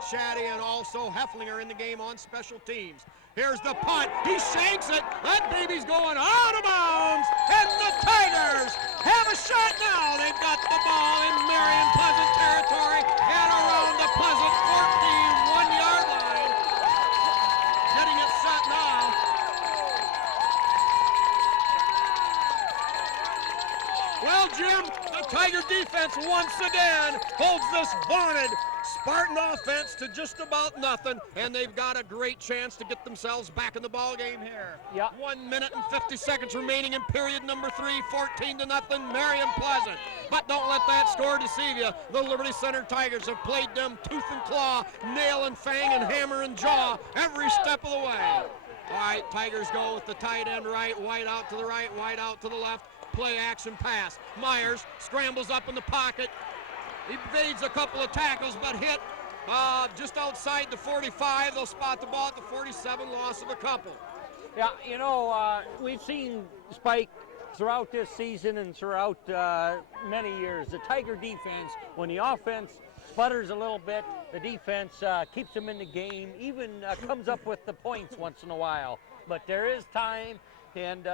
Shaddy and also Hefflinger in the game on special teams. Here's the punt. He shanks it. That baby's going out of bounds. And the Tigers have a shot now. They've got the ball in Marion Pleasant territory and around the Pleasant 41-yard line. Getting it set now. Well, Jim, the Tiger defense once again holds this vaunted Spartan offense to just about nothing, and they've got a great chance to get themselves back in the ball game here. Yeah. 1 minute and 50 seconds remaining in period number 3, 14-0, Marion Pleasant. But don't let that score deceive you. The Liberty Center Tigers have played them tooth and claw, nail and fang, and hammer and jaw every step of the way. All right, Tigers go with the tight end right, wide out to the right, wide out to the left. Play action pass. Myers scrambles up in the pocket. He evades a couple of tackles, but hit just outside the 45. They'll spot the ball at the 47, loss of a couple. Yeah, you know, we've seen Spike throughout this season and throughout many years. The Tiger defense, when the offense sputters a little bit, the defense keeps them in the game, even comes up with the points once in a while. But there is time, and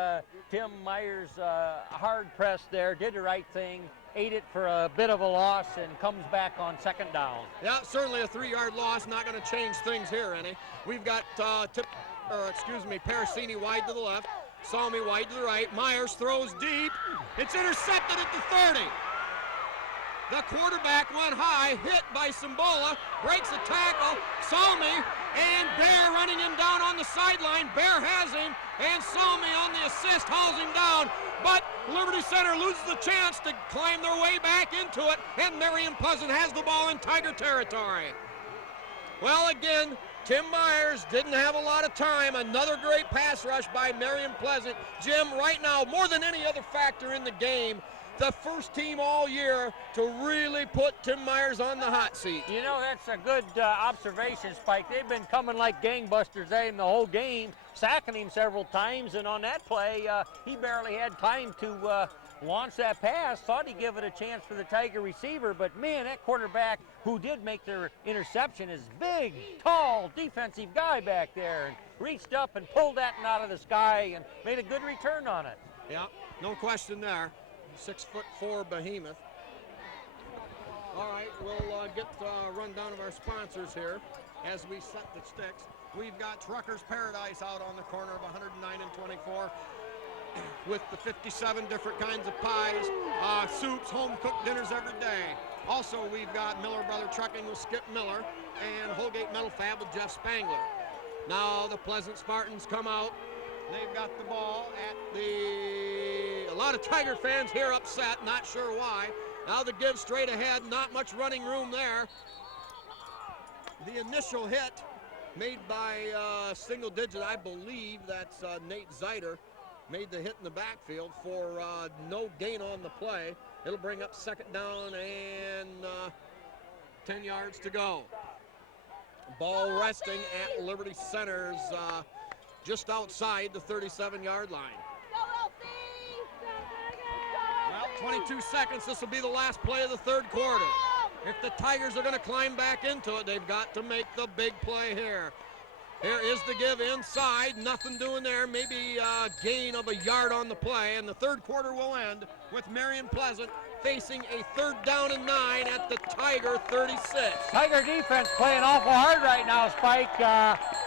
Tim Myers, hard press there, did the right thing, ate it for a bit of a loss, and comes back on second down. Yeah, certainly a 3-yard loss, not going to change things here any. We've got Parasini wide to the left, Salmi wide to the right. Myers throws deep. It's intercepted at the 30. The quarterback went high, hit by Simbola, breaks a tackle. Salmi and Bear running him down on the sideline. Bear has him, and Salmi on the assist hauls him down, but Liberty Center loses the chance to climb their way back into it, and Marion Pleasant has the ball in Tiger territory. Well, again, Tim Myers didn't have a lot of time. Another great pass rush by Marion Pleasant. Jim, right now, more than any other factor in the game, the first team all year to really put Tim Myers on the hot seat. You know, that's a good observation, Spike. They've been coming like gangbusters at him the whole game, sacking him several times, and on that play, he barely had time to launch that pass. Thought he'd give it a chance for the Tiger receiver, but man, that quarterback who did make their interception is big, tall, defensive guy back there, and reached up and pulled that one out of the sky and made a good return on it. Yeah, no question there. 6'4" behemoth. All right, we'll get a rundown of our sponsors here as we set the sticks. We've got Trucker's Paradise out on the corner of 109 and 24 with the 57 different kinds of pies, soups, home-cooked dinners every day. Also, we've got Miller Brother Trucking with Skip Miller and Holgate Metal Fab with Jeff Spangler. Now the Pleasant Spartans come out. They've got the ball at a lot of Tiger fans here upset, not sure why. Now the give straight ahead, not much running room there. The initial hit made by single digit, I believe that's Nate Zeiter, made the hit in the backfield for no gain on the play. It'll bring up second down and 10 yards to go. Ball resting at Liberty Center's just outside the 37-yard line. Well, 22 seconds. This will be the last play of the third quarter. If the Tigers are going to climb back into it, they've got to make the big play here. Here is the give inside. Nothing doing there. Maybe a gain of a yard on the play. And the third quarter will end with Marion Pleasant facing a 3rd down and 9 at the Tiger 36. Tiger defense playing awful hard right now, Spike.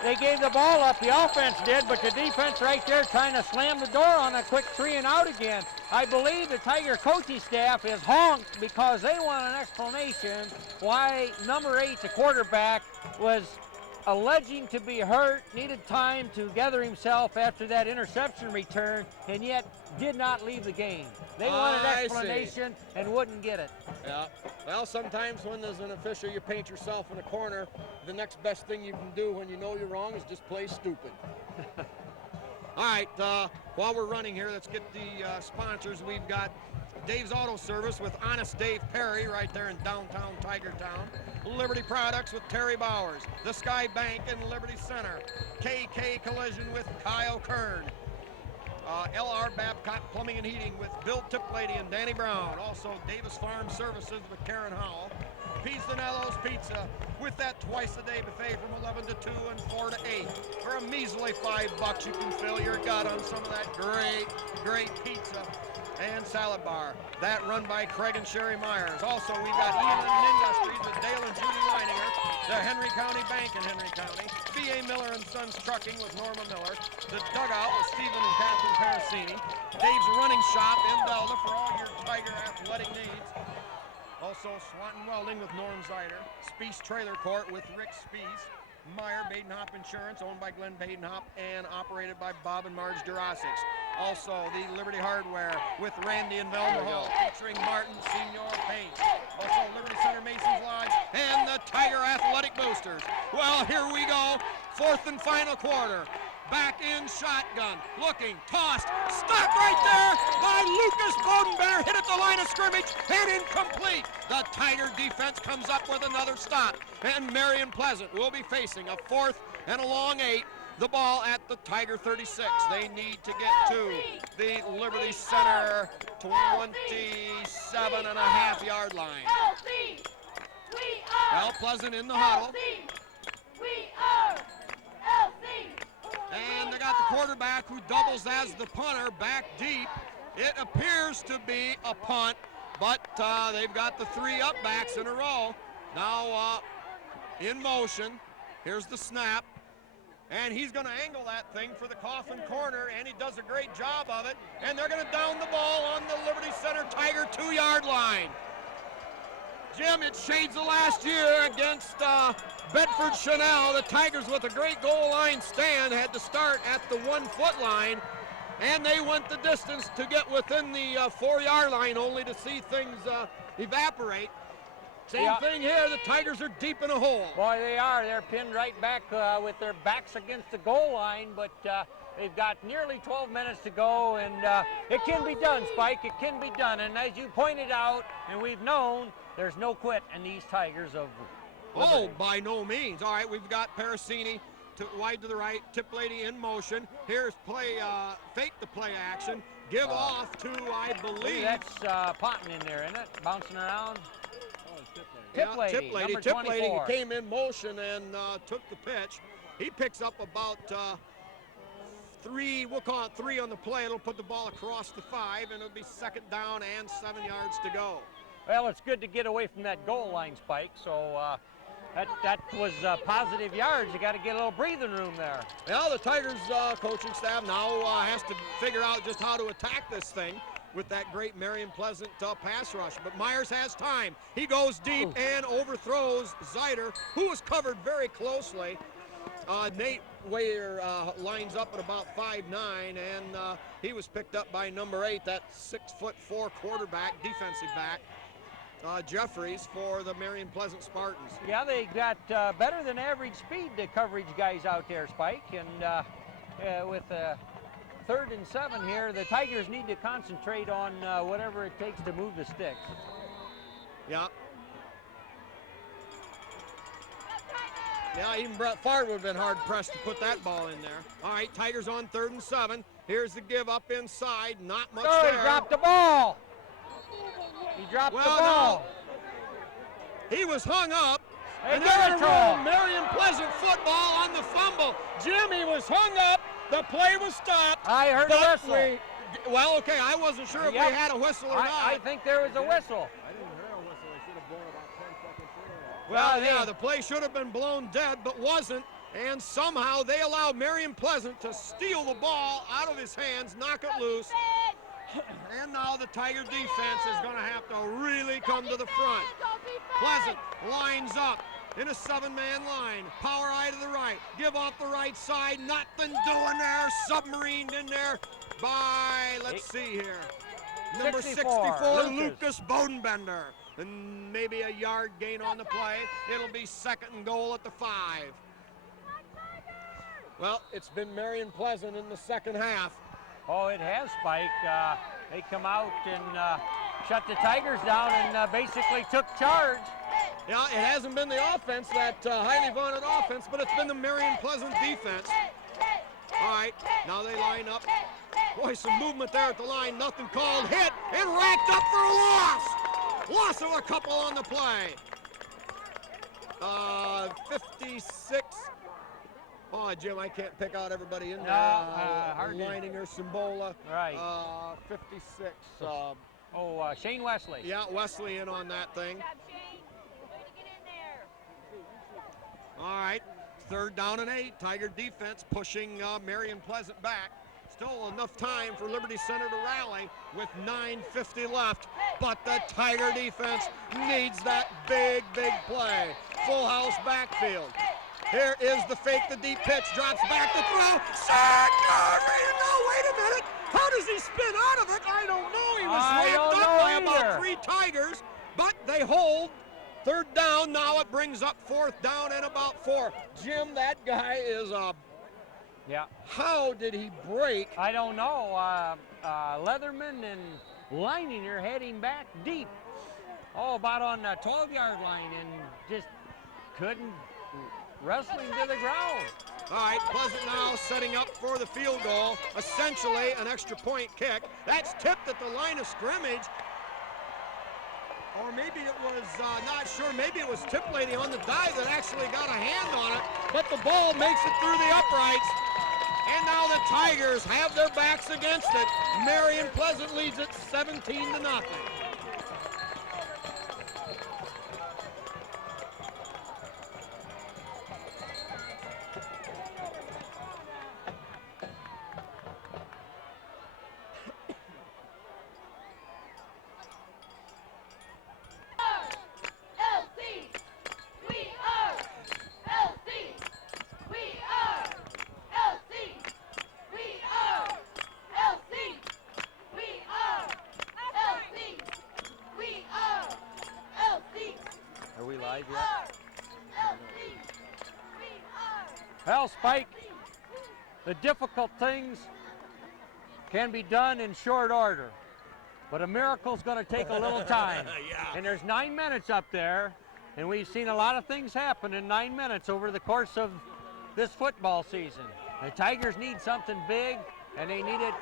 They gave the ball up, the offense did, but the defense right there trying to slam the door on a quick 3 and out again. I believe the Tiger coaching staff is honked because they want an explanation why number 8, the quarterback, was alleging to be hurt, needed time to gather himself after that interception return, and yet did not leave the game. They wanted an explanation and wouldn't get it. Yeah. Well, sometimes when there's an official, you paint yourself in a corner. The next best thing you can do when you know you're wrong is just play stupid. All right, while we're running here, let's get the sponsors. We've got Dave's Auto Service with Honest Dave Perry right there in downtown Tigertown. Liberty Products with Terry Bowers. The Sky Bank in Liberty Center. KK Collision with Kyle Kern. LR Babcock Plumbing and Heating with Bill Tiplady and Danny Brown. Also Davis Farm Services with Karen Howell. Pizzanello's Pizza with that twice-a-day buffet from 11 to 2 and 4 to 8. For a measly $5, you can fill your gut on some of that great pizza and salad bar. That run by Craig and Sherry Myers. Also, we've got Elon Industries with Dale and Judy Leininger. The Henry County Bank in Henry County. B.A. Miller and Sons Trucking with Norma Miller. The Dugout with Stephen and Catherine Parasini. Dave's Running Shop in Delta for all your Tiger athletic needs. Also, Swanton Welding with Norm Zeider. Speece Trailer Court with Rick Speece. Meyer Badenhop Insurance, owned by Glenn Badenhop and operated by Bob and Marge Durasics. Also, the Liberty Hardware with Randy and Velma Hall, featuring Martin Senior Paint. Also, Liberty Center Masons Lodge and the Tiger Athletic Boosters. Well, here we go. 4th and final quarter. Back in shotgun, looking, tossed, stopped right there by Lucas Bodenbear, hit at the line of scrimmage, and incomplete. The Tiger defense comes up with another stop, and Marion Pleasant will be facing a 4th and a long 8. The ball at the Tiger 36. They need to get to the Liberty Center 27.5-yard line. Well, Pleasant in the huddle. And they got the quarterback who doubles as the punter back deep. It appears to be a punt, but they've got the 3 up backs in a row. Now in motion. Here's the snap. And he's going to angle that thing for the coffin corner, and he does a great job of it. And they're going to down the ball on the Liberty Center Tiger 2-yard line. Jim, it shades of last year against Bedford Chanel. The Tigers, with a great goal line stand, had to start at the 1 foot line, and they went the distance to get within the 4-yard line, only to see things evaporate. Same thing here. The Tigers are deep in a hole. Boy, they are. They're pinned right back with their backs against the goal line, but they've got nearly 12 minutes to go, and it can be done, Spike. It can be done. And as you pointed out, and we've known, there's no quit in these Tigers of Liberty. Oh, by no means. All right, we've got Parasini wide to the right, Tip Lady in motion. Here's play, fake the play action. Give off to, I believe. That's Ponton in there, isn't it? Bouncing around. Tip Lady. Number Tip 24. Lady came in motion and took the pitch. He picks up about 3, we'll call it 3 on the play. It'll put the ball across the 5, and it'll be 2nd down and 7 yards to go. Well, it's good to get away from that goal line, Spike, so that was positive yards. You got to get a little breathing room there. Well, the Tigers coaching staff now has to figure out just how to attack this thing with that great Marion Pleasant pass rush. But Myers has time. He goes deep and overthrows Zeider, who was covered very closely. Nate Wayer lines up at about 5'9", and he was picked up by number 8, that 6'4" quarterback, defensive back, Jeffries, for the Marion Pleasant Spartans. Yeah, they got better than average speed, the coverage guys out there, Spike, and with 3rd and 7 here, the Tigers need to concentrate on whatever it takes to move the sticks. Yeah. Yeah, even Brett Favre would have been hard-pressed to put that ball in there. All right, Tigers on 3rd and 7. Here's the give up inside. Not much there. He dropped the ball. He dropped the ball. No, he was hung up. And then Marion Pleasant football on the fumble. Jimmy was hung up. The play was stopped. I heard a whistle. Well, okay, I wasn't sure if we had a whistle or not. I think there was a whistle. I didn't hear a whistle. They should have blown about 10 seconds earlier. Well, yeah, the play should have been blown dead, but wasn't. And somehow they allowed Marion Pleasant to steal the ball out of his hands, knock it loose. And now the Tiger defense is going to have to really come to the front. Pleasant lines up in a 7-man line. Power eye to the right. Give off the right side. Nothing doing there. Submarined in there by, let's see here, number 64, Lucas Bodenbender. And maybe a yard gain on the play. It'll be 2nd and goal at the 5. Well, it's been Marion Pleasant in the 2nd half. Oh, it has, Spike. They come out and shut the Tigers down and basically took charge. Yeah, it hasn't been the offense, that highly vaunted offense, but it's been the Marion Pleasant defense. All right, now they line up. Boy, some movement there at the line. Nothing called. Hit and racked up for a loss. Loss of a couple on the play. 56. Oh, Jim, I can't pick out everybody in there. Leininger, Simbola. Right. 56. Shane Wesley. Yeah, Wesley in on that thing. All right, 3rd down and 8. Tiger defense pushing Marion Pleasant back. Still enough time for Liberty Center to rally with 9:50 left, but the Tiger defense needs that big play. Full house backfield. Here is the fake, the deep pitch, drops back to throw. No, wait a minute. How does he spin out of it? I don't know. He was wrapped up by about 3 Tigers, but they hold. 3rd down, now it brings up 4th down and about 4. Jim, that guy is Yeah. How did he break? I don't know. Leatherman and Leininger heading back deep. Oh, about on the 12-yard line, and just couldn't wrestle him to the ground. All right, Pleasant now setting up for the field goal, essentially an extra point kick. That's tipped at the line of scrimmage. Or maybe it was, not sure, maybe it was Tip Lady on the dive that actually got a hand on it, but the ball makes it through the uprights. And now the Tigers have their backs against it. Marion Pleasant leads it 17-0. Are we live yet? Well, Spike, the difficult things can be done in short order, but a miracle's going to take a little time. Yeah. And there's 9 minutes up there, and we've seen a lot of things happen in 9 minutes over the course of this football season. The Tigers need something big, and they need it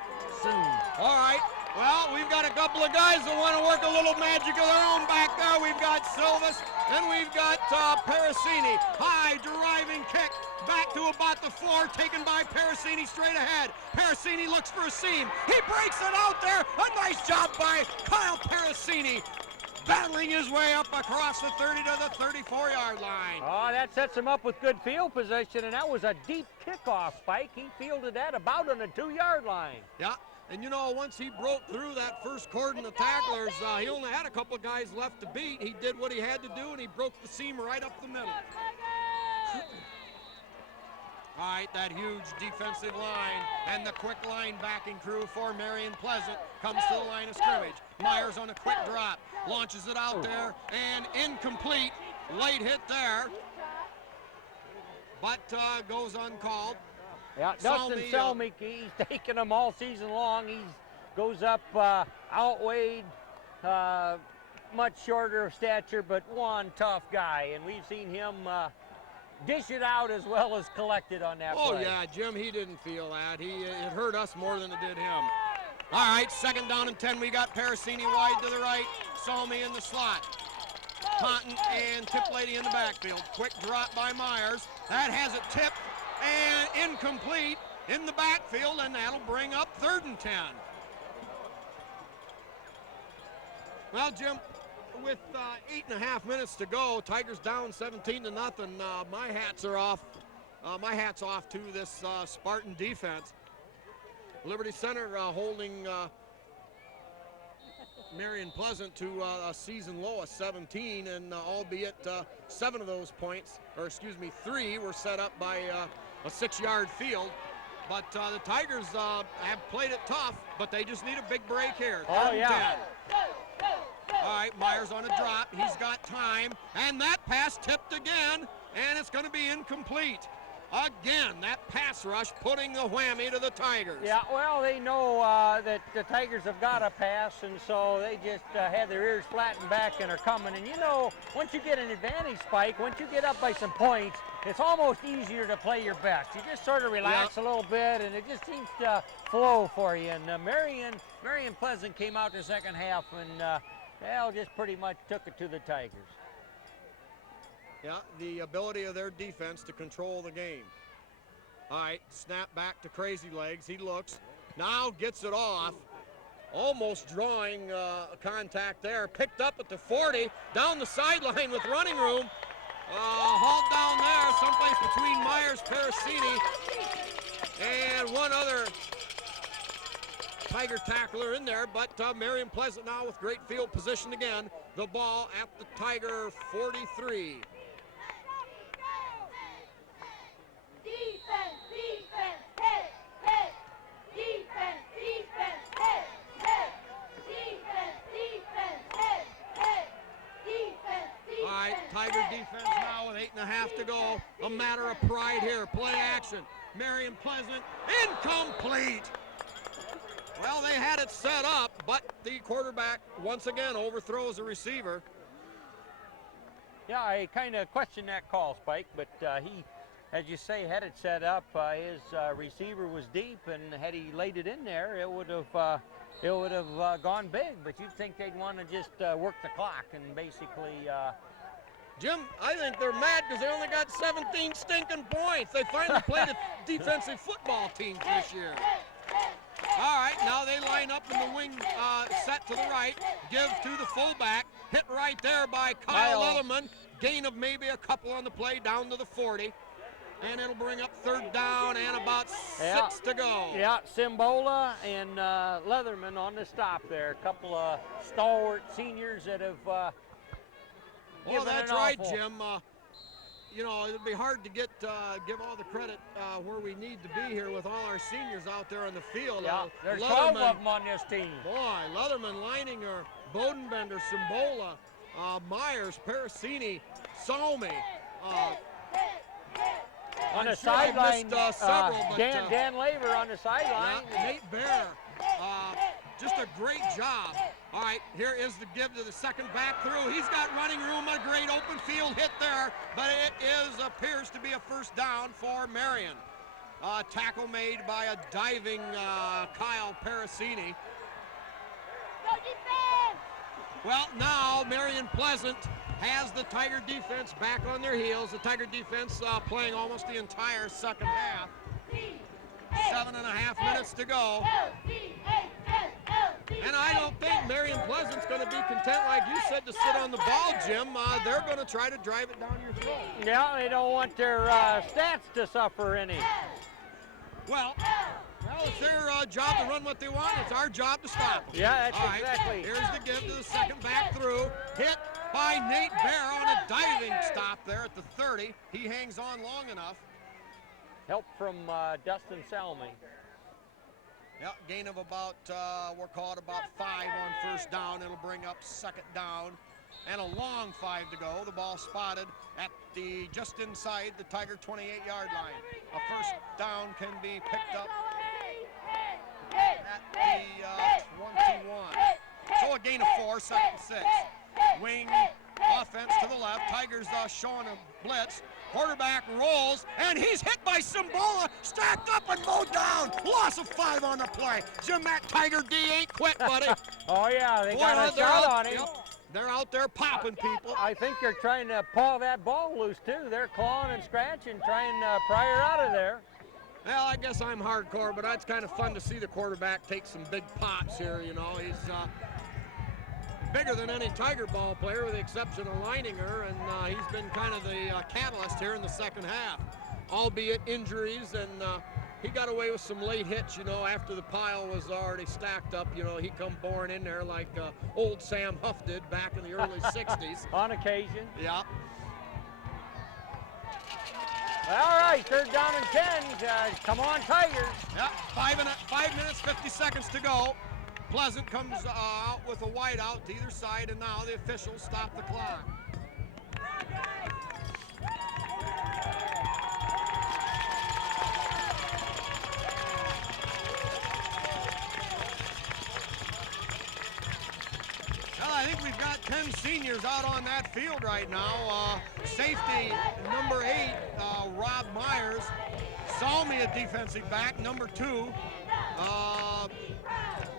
soon. All right. Well, we've got a couple of guys that want to work a little magic of their own back there. We've got Silvas, and we've got Parasini. High driving kick back to about the 4, taken by Parasini straight ahead. Parasini looks for a seam. He breaks it out there. A nice job by Kyle Parasini, battling his way up across the 30 to the 34-yard line. Oh, that sets him up with good field position, and that was a deep kickoff, Spike. He fielded that about on the 2-yard line. Yeah. And you know, once he broke through that first cordon of tacklers, he only had a couple of guys left to beat. He did what he had to do, and he broke the seam right up the middle. All right, that huge defensive line and the quick line backing crew for Marion Pleasant comes to the line of scrimmage. Myers on a quick drop, launches it out there, and incomplete. Late hit there, but goes uncalled. Yeah, Dustin Selmick, he's taken them all season long. He goes up outweighed, much shorter of stature, but one tough guy. And we've seen him dish it out as well as collect it on that play. Oh, yeah, Jim, he didn't feel that. It hurt us more than it did him. All right, 2nd down and 10. We got Parasini wide to the right, Salmi in the slot. Taunton and Tip Lady in the backfield. Quick drop by Myers. That has it tipped and incomplete in the backfield, and that'll bring up 3rd and 10. Well, Jim, with 8.5 minutes to go, Tigers down 17 to nothing. My hats are off. My hat's off to this Spartan defense. Liberty Center holding Marion Pleasant to a season low of 17, and albeit 7 of those points, or excuse me, 3 were set up by a 6-yard field. But the Tigers have played it tough, but they just need a big break here. Oh, yeah. 10. All right, Myers on a drop. He's got time, and that pass tipped again, and it's going to be incomplete. Again, that pass rush putting the whammy to the Tigers. Yeah, well, they know that the Tigers have got a pass, and so they just had their ears flattened back and are coming. And you know, once you get an advantage, Spike, once you get up by some points, it's almost easier to play your best. You just sort of relax a little bit, and it just seems to flow for you. And Marion Pleasant came out the second half, and well, just pretty much took it to the Tigers. Yeah, the ability of their defense to control the game. All right, snap back to Crazy Legs. He looks, now gets it off. Almost drawing contact there. Picked up at the 40, down the sideline with running room. Hauled down there, someplace between Myers, Parasini, and one other Tiger tackler in there, but Marion Pleasant now with great field position again. The ball at the Tiger 43. Defense, defense, hit, hit. Defense, defense, hit, hit. Defense, defense, hit, hit. Defense, defense. All right, Tiger defense now with 8.5 to go. A matter of pride here. Play action. Marion Pleasant, incomplete. Well, they had it set up, but the quarterback once again overthrows the receiver. Yeah, I kind of questioned that call, Spike, but he, as you say, had it set up. His receiver was deep, and had he laid it in there, it would have gone big. But you'd think they'd want to just work the clock and basically. Jim, I think they're mad because they only got 17 stinking points. They finally played a defensive football team this year. All right, now they line up in the wing set to the right, give to the fullback, hit right there by Kyle Leatherman, gain of maybe a couple on the play down to the 40, and it'll bring up 3rd down and about 6 to go. Yeah, Simbola and Leatherman on the stop there. A couple of stalwart seniors that have Well, that's right, Jim. You know, it'd be hard to give all the credit where we need to be here with all our seniors out there on the field. Yeah, there's 12 of them on this team. Boy, Leatherman, Leininger, Bodenbender, Simbola, Myers, Parasini, Salmi. On the sure I sideline, missed, several, but, Dan Laver on the sideline. Yeah, Nate Bear, just a great job. All right, here is the give to the second back through. He's got running room, a great open field hit there, but it appears to be a first down for Marion. Tackle made by a diving Kyle Parasini. Go defense! Well, now Marion Pleasant has the Tiger defense back on their heels. The Tiger defense playing almost the entire second half. 7.5 minutes to go. And I don't think Marion Pleasant's going to be content, like you said, to sit on the ball, Jim. They're going to try to drive it down your throat. Yeah, they don't want their stats to suffer any. Well, it's their job to run what they want. It's our job to stop them. Yeah, that's All right, exactly. here's the give to the second back through. Hit by Nate Bear on a diving stop there at the 30. He hangs on long enough. Help from Dustin Salmi. Yeah, gain of about, we'll call it about 5 on first down. It'll bring up second down. And a long 5 to go. The ball spotted at the just inside the Tiger 28-yard line. A first down can be picked up at the 21. So a gain of 4, second and 6. Wing offense to the left. Tigers showing a blitz. Quarterback rolls, and he's hit by Simbola, stacked up and mowed down. Loss of 5 on the play. Jim, that Tiger D ain't quit, buddy. Oh, yeah, they Boy, got a they're shot out- on him. yep, they're out there popping people. I think they're trying to paw that ball loose, too. They're clawing and scratching, trying to pry her out of there. Well, I guess I'm hardcore, but it's kind of fun to see the quarterback take some big pops here. You know, he's bigger than any Tiger ball player, with the exception of Leininger, and he's been kind of the catalyst here in the second half, albeit injuries, and he got away with some late hits, you know, after the pile was already stacked up. You know, he come boring in there like old Sam Huff did back in the early 60s. On occasion. Yeah. All right, 3rd down and 10. Come on, Tigers. Yeah, 5 minutes, 50 seconds to go. Pleasant comes out with a wide out to either side, and now the officials stop the clock. Well, I think we've got 10 seniors out on that field right now. Safety number 8, Rob Myers. Salmi, a defensive back, number 2.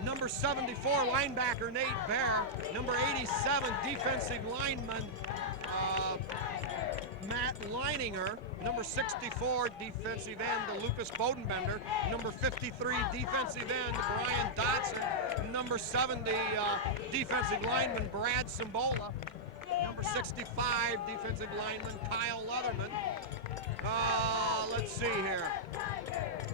Number 74, linebacker Nate Bear. Number 87, defensive lineman Matt Leininger. Number 64, defensive end Lucas Bodenbender. Number 53, defensive end Brian Dotson. Number 70, defensive lineman Brad Simbola. Number 65, defensive lineman Kyle Leatherman. Let's see here.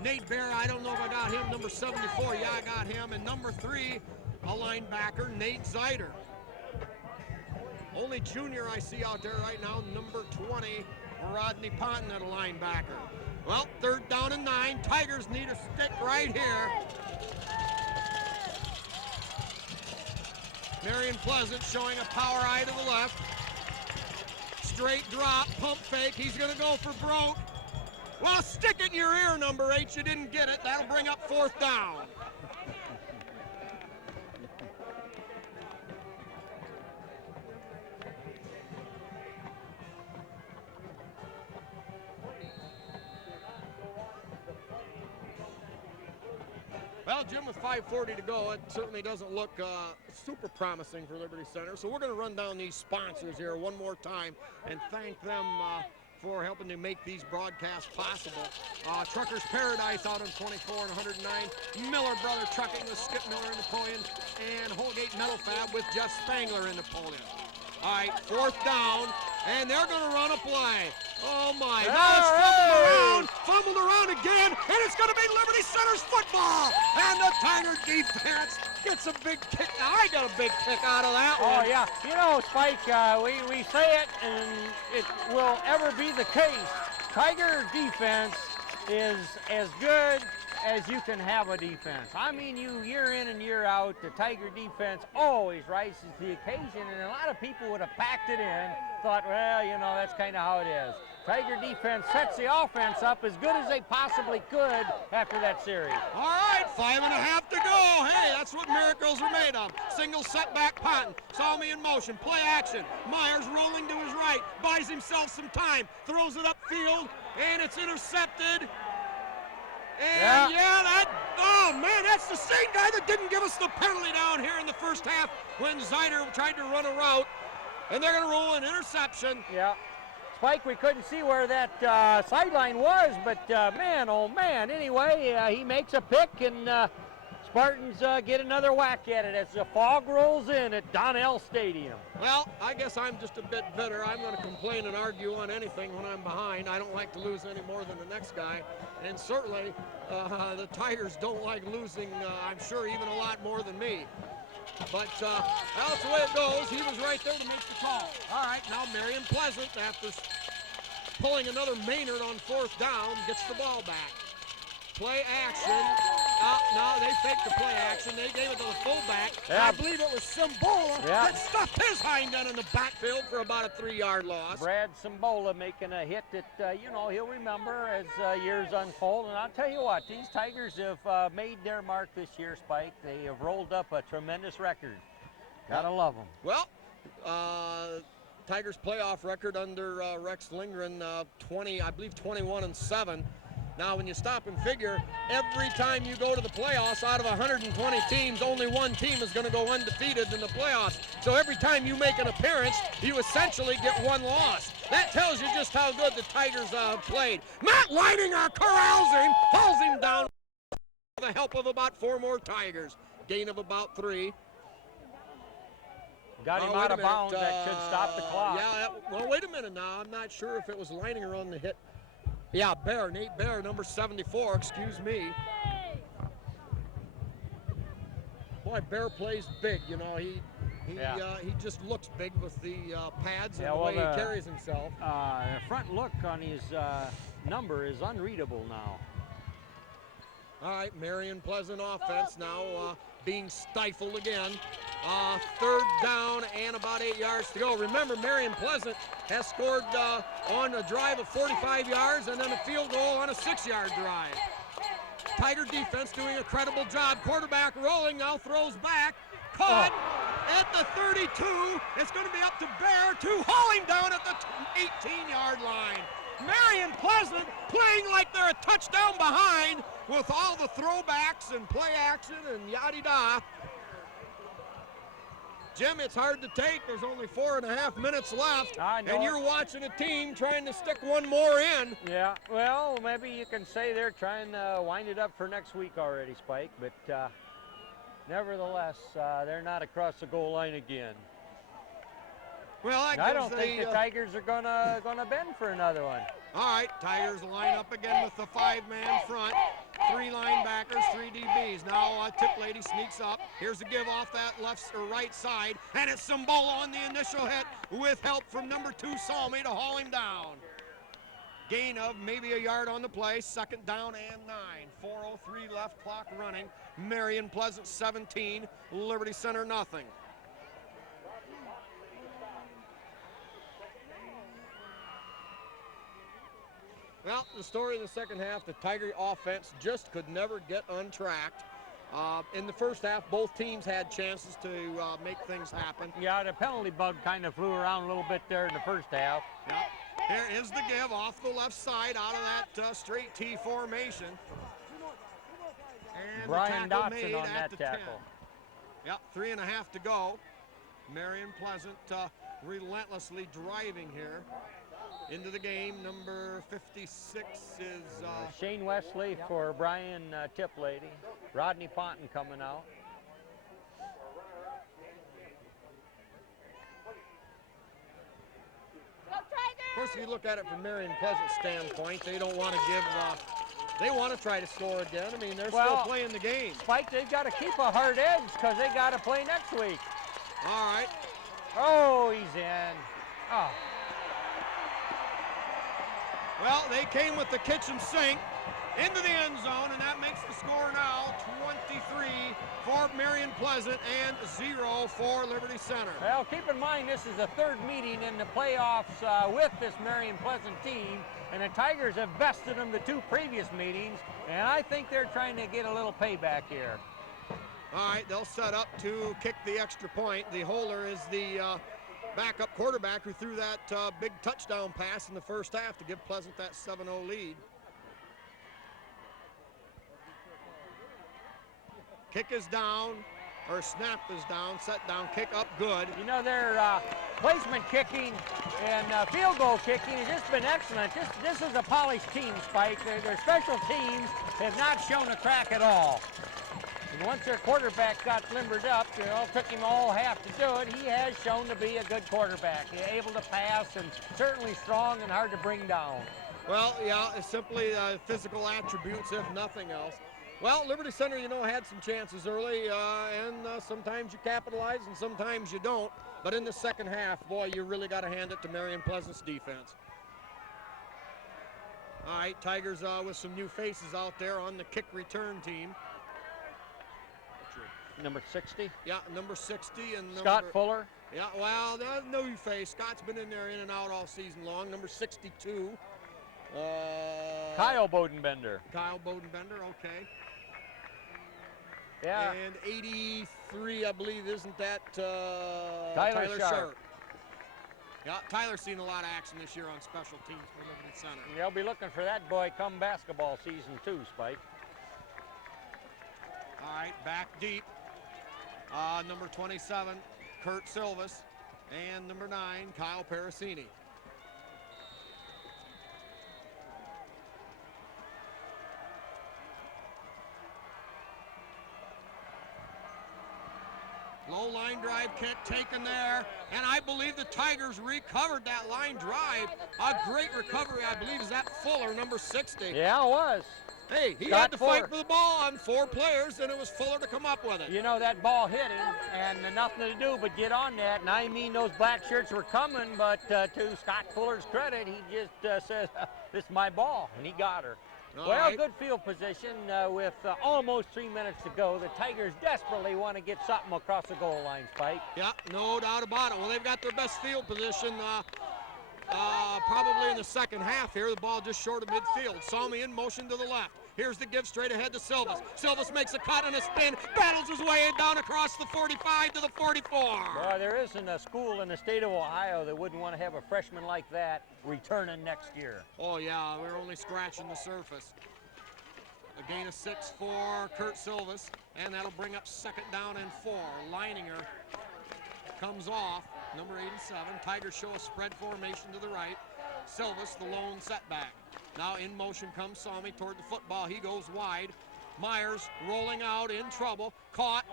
Nate Bear, I don't know if I got him. Number 74, yeah, I got him. And number 3, a linebacker, Nate Zeider. Only junior I see out there right now, number 20, Rodney Ponton at a linebacker. Well, 3rd down and 9. Tigers need a stick right here. Marion Pleasant showing a power eye to the left. Straight drop, pump fake. He's going to go for broke. Well, stick it in your ear, number 8. You didn't get it. That'll bring up 4th down. Well, Jim, with 5:40 to go, it certainly doesn't look super promising for Liberty Center. So we're going to run down these sponsors here one more time and thank them for helping to make these broadcasts possible. Truckers Paradise out on 24 and 109. Miller Brother Trucking with Skip Miller in Napoleon. And Holgate Metal Fab with Jeff Spangler in Napoleon. All right, 4th down, and they're going to run a play. Oh, my. Now it's fumbled around again, and it's going to be Liberty Center's football. And the Tiger defense gets a big kick. Now, I got a big kick out of that one. Oh, yeah. You know, Spike, we say it, and it will ever be the case. Tiger defense is as good as you can have a defense. I mean, year in and year out, the Tiger defense always rises to the occasion, and a lot of people would have packed it in, thought, well, you know, that's kind of how it is. Tiger defense sets the offense up as good as they possibly could after that series. All right, 5.5 to go. Hey, that's what miracles are made of. Single setback punt. Saw me in motion. Play action. Myers rolling to his right. Buys himself some time. Throws it upfield, and it's intercepted. And oh man, that's the same guy that didn't give us the penalty down here in the first half when Zider tried to run a route. And they're going to roll an interception. Yeah. Spike, we couldn't see where that sideline was, but man, oh man. Anyway, he makes a pick, and Spartans get another whack at it as the fog rolls in at Donnell Stadium. Well, I guess I'm just a bit bitter. I'm going to complain and argue on anything when I'm behind. I don't like to lose any more than the next guy. And certainly, the Tigers don't like losing, I'm sure, even a lot more than me. But that's the way it goes. He was right there to make the call. All right, now Marion Pleasant, after pulling another Maynard on 4th down, gets the ball back. Play action. No, they faked the play action. They gave it to the fullback. Yeah. I believe it was Simbola that stuffed his hind end in the backfield for about a 3-yard loss. Brad Simbola making a hit that, you know, he'll remember as years unfold. And I'll tell you what, these Tigers have made their mark this year, Spike. They have rolled up a tremendous record. Gotta love them. Well, Tigers playoff record under Rex Lindgren, 21-7. Now, when you stop and figure, every time you go to the playoffs, out of 120 teams, only one team is going to go undefeated in the playoffs. So every time you make an appearance, you essentially get one loss. That tells you just how good the Tigers played. Matt Leininger corrals him, hauls him down with the help of about 4 more Tigers. Gain of about 3. Got him out of bounds. That should stop the clock. Well, wait a minute now. I'm not sure if it was Leininger on the hit. Yeah, Nate Bear, number 74, excuse me. Boy, Bear plays big, you know. He just looks big with the pads and the way he carries himself. The front look on his number is unreadable now. All right, Marion Pleasant offense now being stifled again. 3rd down and about 8 yards to go. Remember, Marion Pleasant has scored on a drive of 45 yards and then a field goal on a 6-yard drive. Tiger defense doing a credible job. Quarterback rolling, now throws back. Caught at the 32. It's going to be up to Bear to haul him down at the 18-yard line. Marion Pleasant playing like they're a touchdown behind with all the throwbacks and play action and yada-da. Jim, it's hard to take. There's only 4.5 minutes left, and you're watching a team trying to stick one more in. Yeah, well, maybe you can say they're trying to wind it up for next week already, Spike, but nevertheless, they're not across the goal line again. Well, I don't think the Tigers are gonna bend for another one. All right, Tigers line up again with the 5-man front. 3 linebackers, 3 DBs. Now Tip Lady sneaks up. Here's a give off that left or right side, and it's Simbola on the initial hit with help from number 2 Salmi to haul him down. Gain of maybe a yard on the play. 2nd down and 9. 4:03 left, clock running. Marion Pleasant 17, Liberty Center nothing. Well, the story of the second half, the Tiger offense just could never get untracked. In the first half, both teams had chances to make things happen. Yeah, the penalty bug kind of flew around a little bit there in the first half. Yeah. Here is the give off the left side out of that straight T formation. And Brian the tackle Dotson made on at that the tackle. 10. Yep, 3.5 to go. Marion Pleasant relentlessly driving here into the game. Number 56 is Shane Wesley for Brian Tip Lady. Rodney Ponton coming out. Of course, if you look at it from Marion Pleasant's standpoint, they don't want to give. They want to try to score again. I mean, they're still playing the game. Spike, they've got to keep a hard edge because they got to play next week. All right. Oh, he's in. Oh. Well, they came with the kitchen sink. into the end zone, and that makes the score now 23 for Marion Pleasant and 0 for Liberty Center. Well, keep in mind this is the third meeting in the playoffs with this Marion Pleasant team, and the Tigers have bested them the two previous meetings, and I think they're trying to get a little payback here. All right, they'll set up to kick the extra point. The holder is the backup quarterback who threw that big touchdown pass in the first half to give Pleasant that 7-0 lead. Kick is down, or snap is down, set down, kick up good. You know, their placement kicking and field goal kicking has just been excellent. This is a polished team, Spike. Their special teams have not shown a crack at all. And once their quarterback got limbered up, you know, it took him all half to do it, he has shown to be a good quarterback. He's able to pass and certainly strong and hard to bring down. Well, yeah, it's simply physical attributes, if nothing else. Well, Liberty Center, you know, had some chances early, and sometimes you capitalize and sometimes you don't. But in the second half, boy, you really got to hand it to Marion Pleasant's defense. All right, Tigers with some new faces out there on the kick return team. Number 60? Yeah, number 60 and Scott Fuller. Yeah, well, no new face. Scott's been in there in and out all season long. Number 62. Kyle Bodenbender. Kyle Bodenbender, okay. Yeah. And 83, I believe, isn't that Tyler Sharp? Yeah, Tyler's seen a lot of action this year on special teams for Liberty Center. They'll be looking for that boy come basketball season too, Spike. All right, back deep. Number 27, Kurt Silvis, and number 9, Kyle Parasini. Low line drive kick taken there, and I believe the Tigers recovered that line drive. A great recovery, I believe, is that Fuller, number 60. Yeah, it was. Hey, he Scott had to Fuller. fight for the ball on 4 players, and it was Fuller to come up with it. You know, that ball hit him, and nothing to do but get on that. And I mean, those black shirts were coming, but to Scott Fuller's credit, he just says, this is my ball, and he got her. All Well, right. good field position with almost 3 minutes to go. The Tigers desperately want to get something across the goal line, Spike. Yeah, no doubt about it. Well, they've got their best field position probably in the second half here. The ball just short of midfield. Salmi in motion to the left. Here's the give straight ahead to Silvis. Silvis makes a cut and a spin, battles his way down across the 45 to the 44. Boy, there isn't a school in the state of Ohio that wouldn't want to have a freshman like that returning next year. Oh, yeah, we're only scratching the surface. A gain of 6 for Kurt Silvis, and that'll bring up second down and 4. Leininger comes off, number 87. Tigers show a spread formation to the right. Silvis, the lone setback. Now in motion comes Salmi toward the football. He goes wide. Myers rolling out in trouble. Caught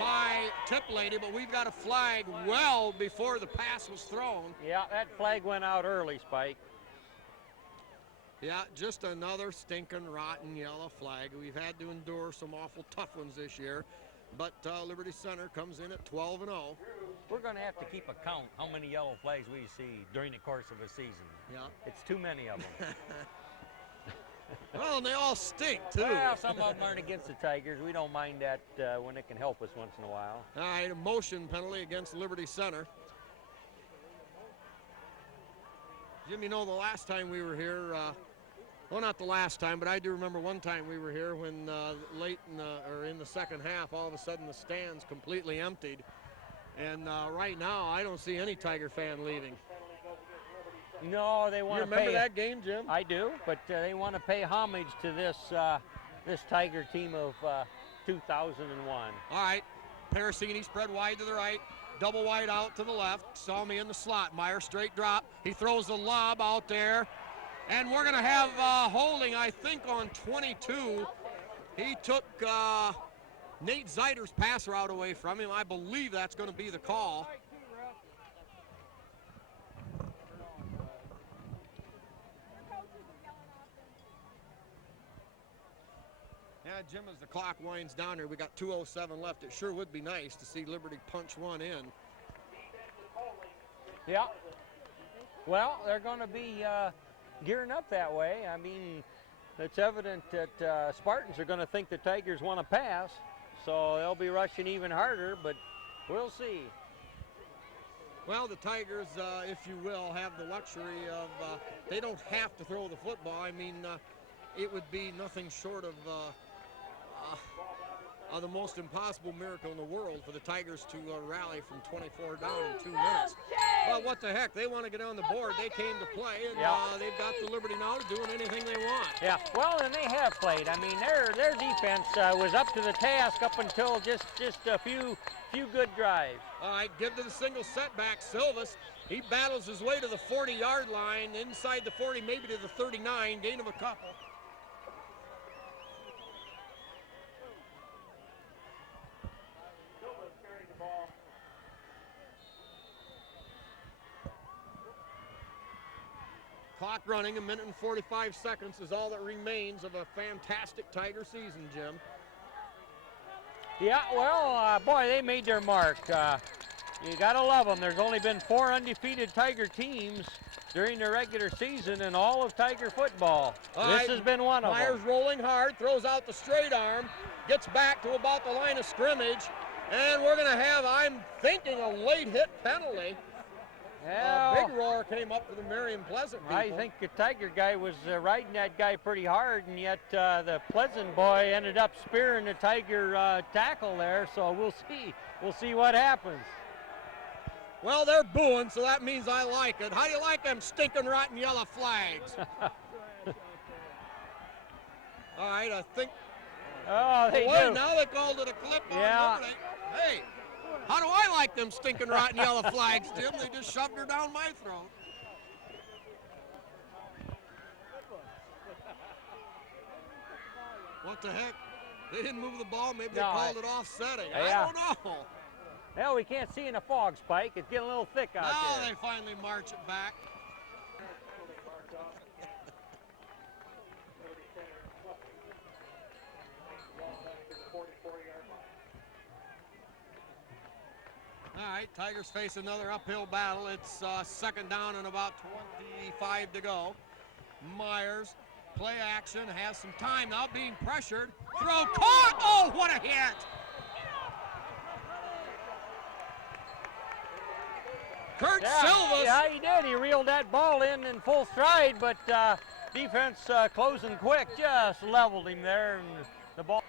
by Tip Lady, but we've got a flag well before the pass was thrown. Yeah, that flag went out early, Spike. Yeah, just another stinking, rotten yellow flag. We've had to endure some awful tough ones this year, but Liberty Center comes in at 12-0. We're going to have to keep a count how many yellow flags we see during the course of a season. Yeah. It's too many of them. Well, and they all stink, too. Well, some of them aren't against the Tigers. We don't mind that when it can help us once in a while. All right, a motion penalty against Liberty Center. Jim, you know, the last time we were here, well, not the last time, but I do remember one time we were here when late in the second half, all of a sudden the stands completely emptied. And right now, I don't see any Tiger fan leaving. No, they want You to remember pay. that game, Jim? I do, but they want to pay homage to this this Tiger team of 2001. All right, Parasini spread wide to the right, double wide out to the left. Salmi in the slot. Meyer straight drop. He throws the lob out there, and we're going to have holding, I think, on 22. He took Nate Zeiter's pass route away from him. I believe that's going to be the call. Yeah, Jim, as the clock winds down here, we got 2:07 left. It sure would be nice to see Liberty punch one in. Yeah. Well, they're going to be gearing up that way. I mean, it's evident that Spartans are going to think the Tigers want to pass, so they'll be rushing even harder, but we'll see. Well, the Tigers, if you will, have the luxury of, they don't have to throw the football. I mean, it would be nothing short of the most impossible miracle in the world for the Tigers to rally from 24 down in 2 minutes. But what the heck, they want to get on the board. They came to play, and they've got the liberty now to doing anything they want. Yeah, well, and they have played. I mean, their defense was up to the task up until just a few good drives. All right, give to the single setback, Silvas. He battles his way to the 40-yard line, inside the 40, maybe to the 39, gain of a couple. Clock running, 1 minute and 45 seconds is all that remains of a fantastic Tiger season, Jim. Yeah, well, boy, they made their mark. You gotta love them. There's only been 4 undefeated Tiger teams during the regular season in all of Tiger football. This has been one of them. Myers rolling hard, throws out the straight arm, gets back to about the line of scrimmage, and we're gonna have, I'm thinking, a late hit penalty. A big roar came up to the Marion Pleasant people. I think the Tiger guy was riding that guy pretty hard, and yet the Pleasant boy ended up spearing the Tiger tackle there, so we'll see. We'll see what happens. Well, they're booing, so that means I like it. How do you like them stinking rotten yellow flags? All right, I think. Oh, they do. Now they called it a clip on Liberty. Hey. How do I like them stinking rotten yellow flags, Jim? They just shoved her down my throat. What the heck? They didn't move the ball. Maybe they called it offsetting. I don't know. Well, we can't see in the fog, Spike. It's getting a little thick out now there. They finally march it back. All right, Tigers face another uphill battle. It's second down and about 25 to go. Myers, play action, has some time now, being pressured. Throw caught! Oh, what a hit! Kurt Silvas. Yeah, he did. He reeled that ball in full stride, but defense closing quick just leveled him there, and the ball.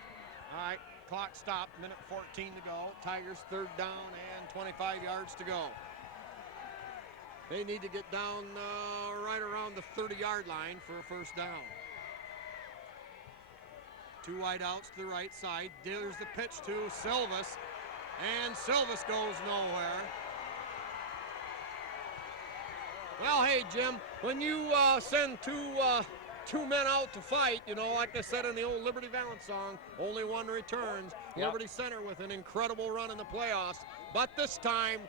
All right. Clock stopped, 1:14 to go. Tigers third down and 25 yards to go. They need to get down right around the 30-yard line for a first down. 2 wideouts to the right side. There's the pitch to Silvas, and Silvas goes nowhere. Well, hey, Jim, when you send two men out to fight, you know, like they said in the old Liberty Valance song, only one returns. Liberty Center with an incredible run in the playoffs, but this time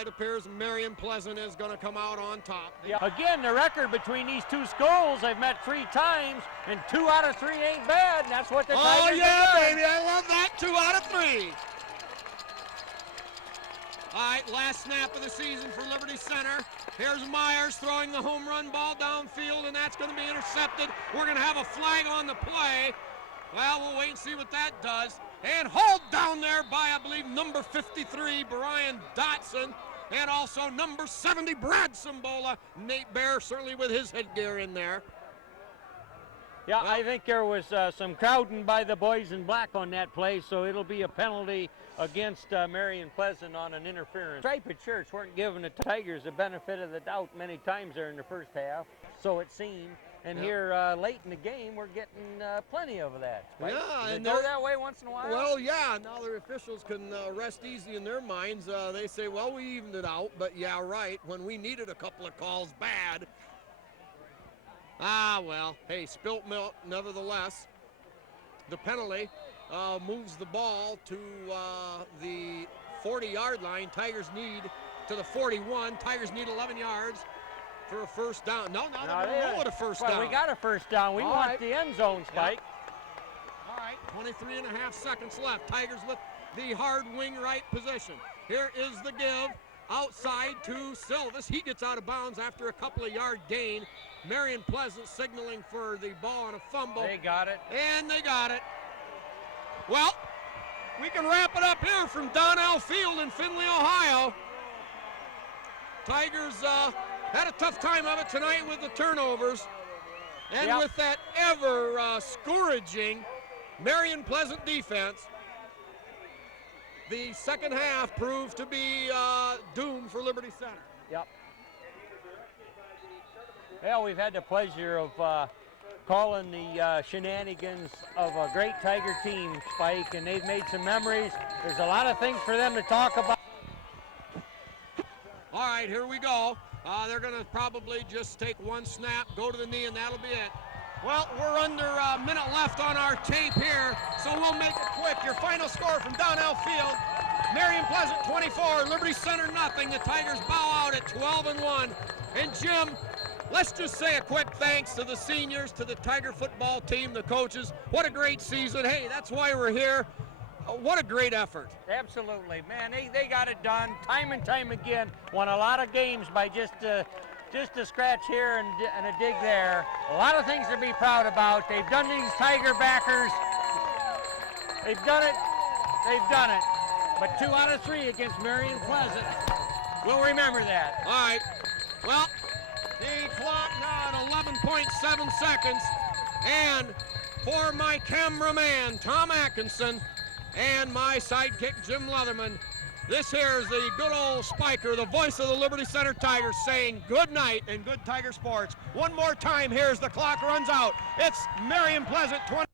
it appears Marion Pleasant is going to come out on top. Again, the record between these two schools, they've met 3 times, and 2 out of 3 ain't bad, and that's what the Tigers yeah, are baby, I love that, 2 out of 3. All right, last snap of the season for Liberty Center. Here's Myers throwing the home run ball downfield, and that's going to be intercepted. We're going to have a flag on the play. Well, we'll wait and see what that does. And hauled down there by, I believe, number 53, Brian Dotson, and also number 70, Brad Sambola. Nate Bear certainly with his headgear in there. Yeah, I think there was some crowding by the boys in black on that play, so it'll be a penalty against Marion Pleasant on an interference. Striped shirts weren't giving the Tigers the benefit of the doubt many times there in the first half, so it seemed. And here late in the game, we're getting plenty of that. Right? Yeah, Does and it go that way once in a while? Well, yeah, now their officials can rest easy in their minds. They say, well, we evened it out, but yeah, right, when we needed a couple of calls bad. Well, hey, spilt milk, nevertheless. The penalty moves the ball to the 40-yard line. Tigers need to the 41. Tigers need 11 yards for a first down. No, they're going to roll it a first down. We got a first down. We want the end zone, Spike. All right, 23 and a half seconds left. Tigers with the hard wing right position. Here is the give. outside to Silvis. He gets out of bounds after a couple of yard gain. Marion Pleasant signaling for the ball on a fumble. They got it. And they got it. Well, we can wrap it up here from Donnell Field in Findlay, Ohio. Tigers had a tough time of it tonight with the turnovers. And with that ever scourging Marion Pleasant defense, the second half proved to be doomed for Liberty Center. Yep. Well, we've had the pleasure of calling the shenanigans of a great Tiger team, Spike, and they've made some memories. There's a lot of things for them to talk about. All right, here we go. They're going to probably just take one snap, go to the knee, and that'll be it. Well, we're under a minute left on our tape here, so we'll make it quick. Your final score from Donnell Field, Marion Pleasant 24, Liberty Center nothing. The Tigers bow out at 12-1. And Jim, let's just say a quick thanks to the seniors, to the Tiger football team, the coaches. What a great season. Hey, that's why we're here. What a great effort. Absolutely, man. They got it done time and time again. Won a lot of games by just a scratch here and a dig there. A lot of things to be proud about. They've done these Tiger backers. They've done it. They've done it. But 2 out of 3 against Marion Pleasant. We'll remember that. All right. Well, the clock now at 11.7 seconds. And for my cameraman, Tom Atkinson, and my sidekick, Jim Leatherman, this here is the good old Spiker, the voice of the Liberty Center Tigers, saying good night and good Tiger sports. One more time here as the clock runs out. It's Marion Pleasant 20.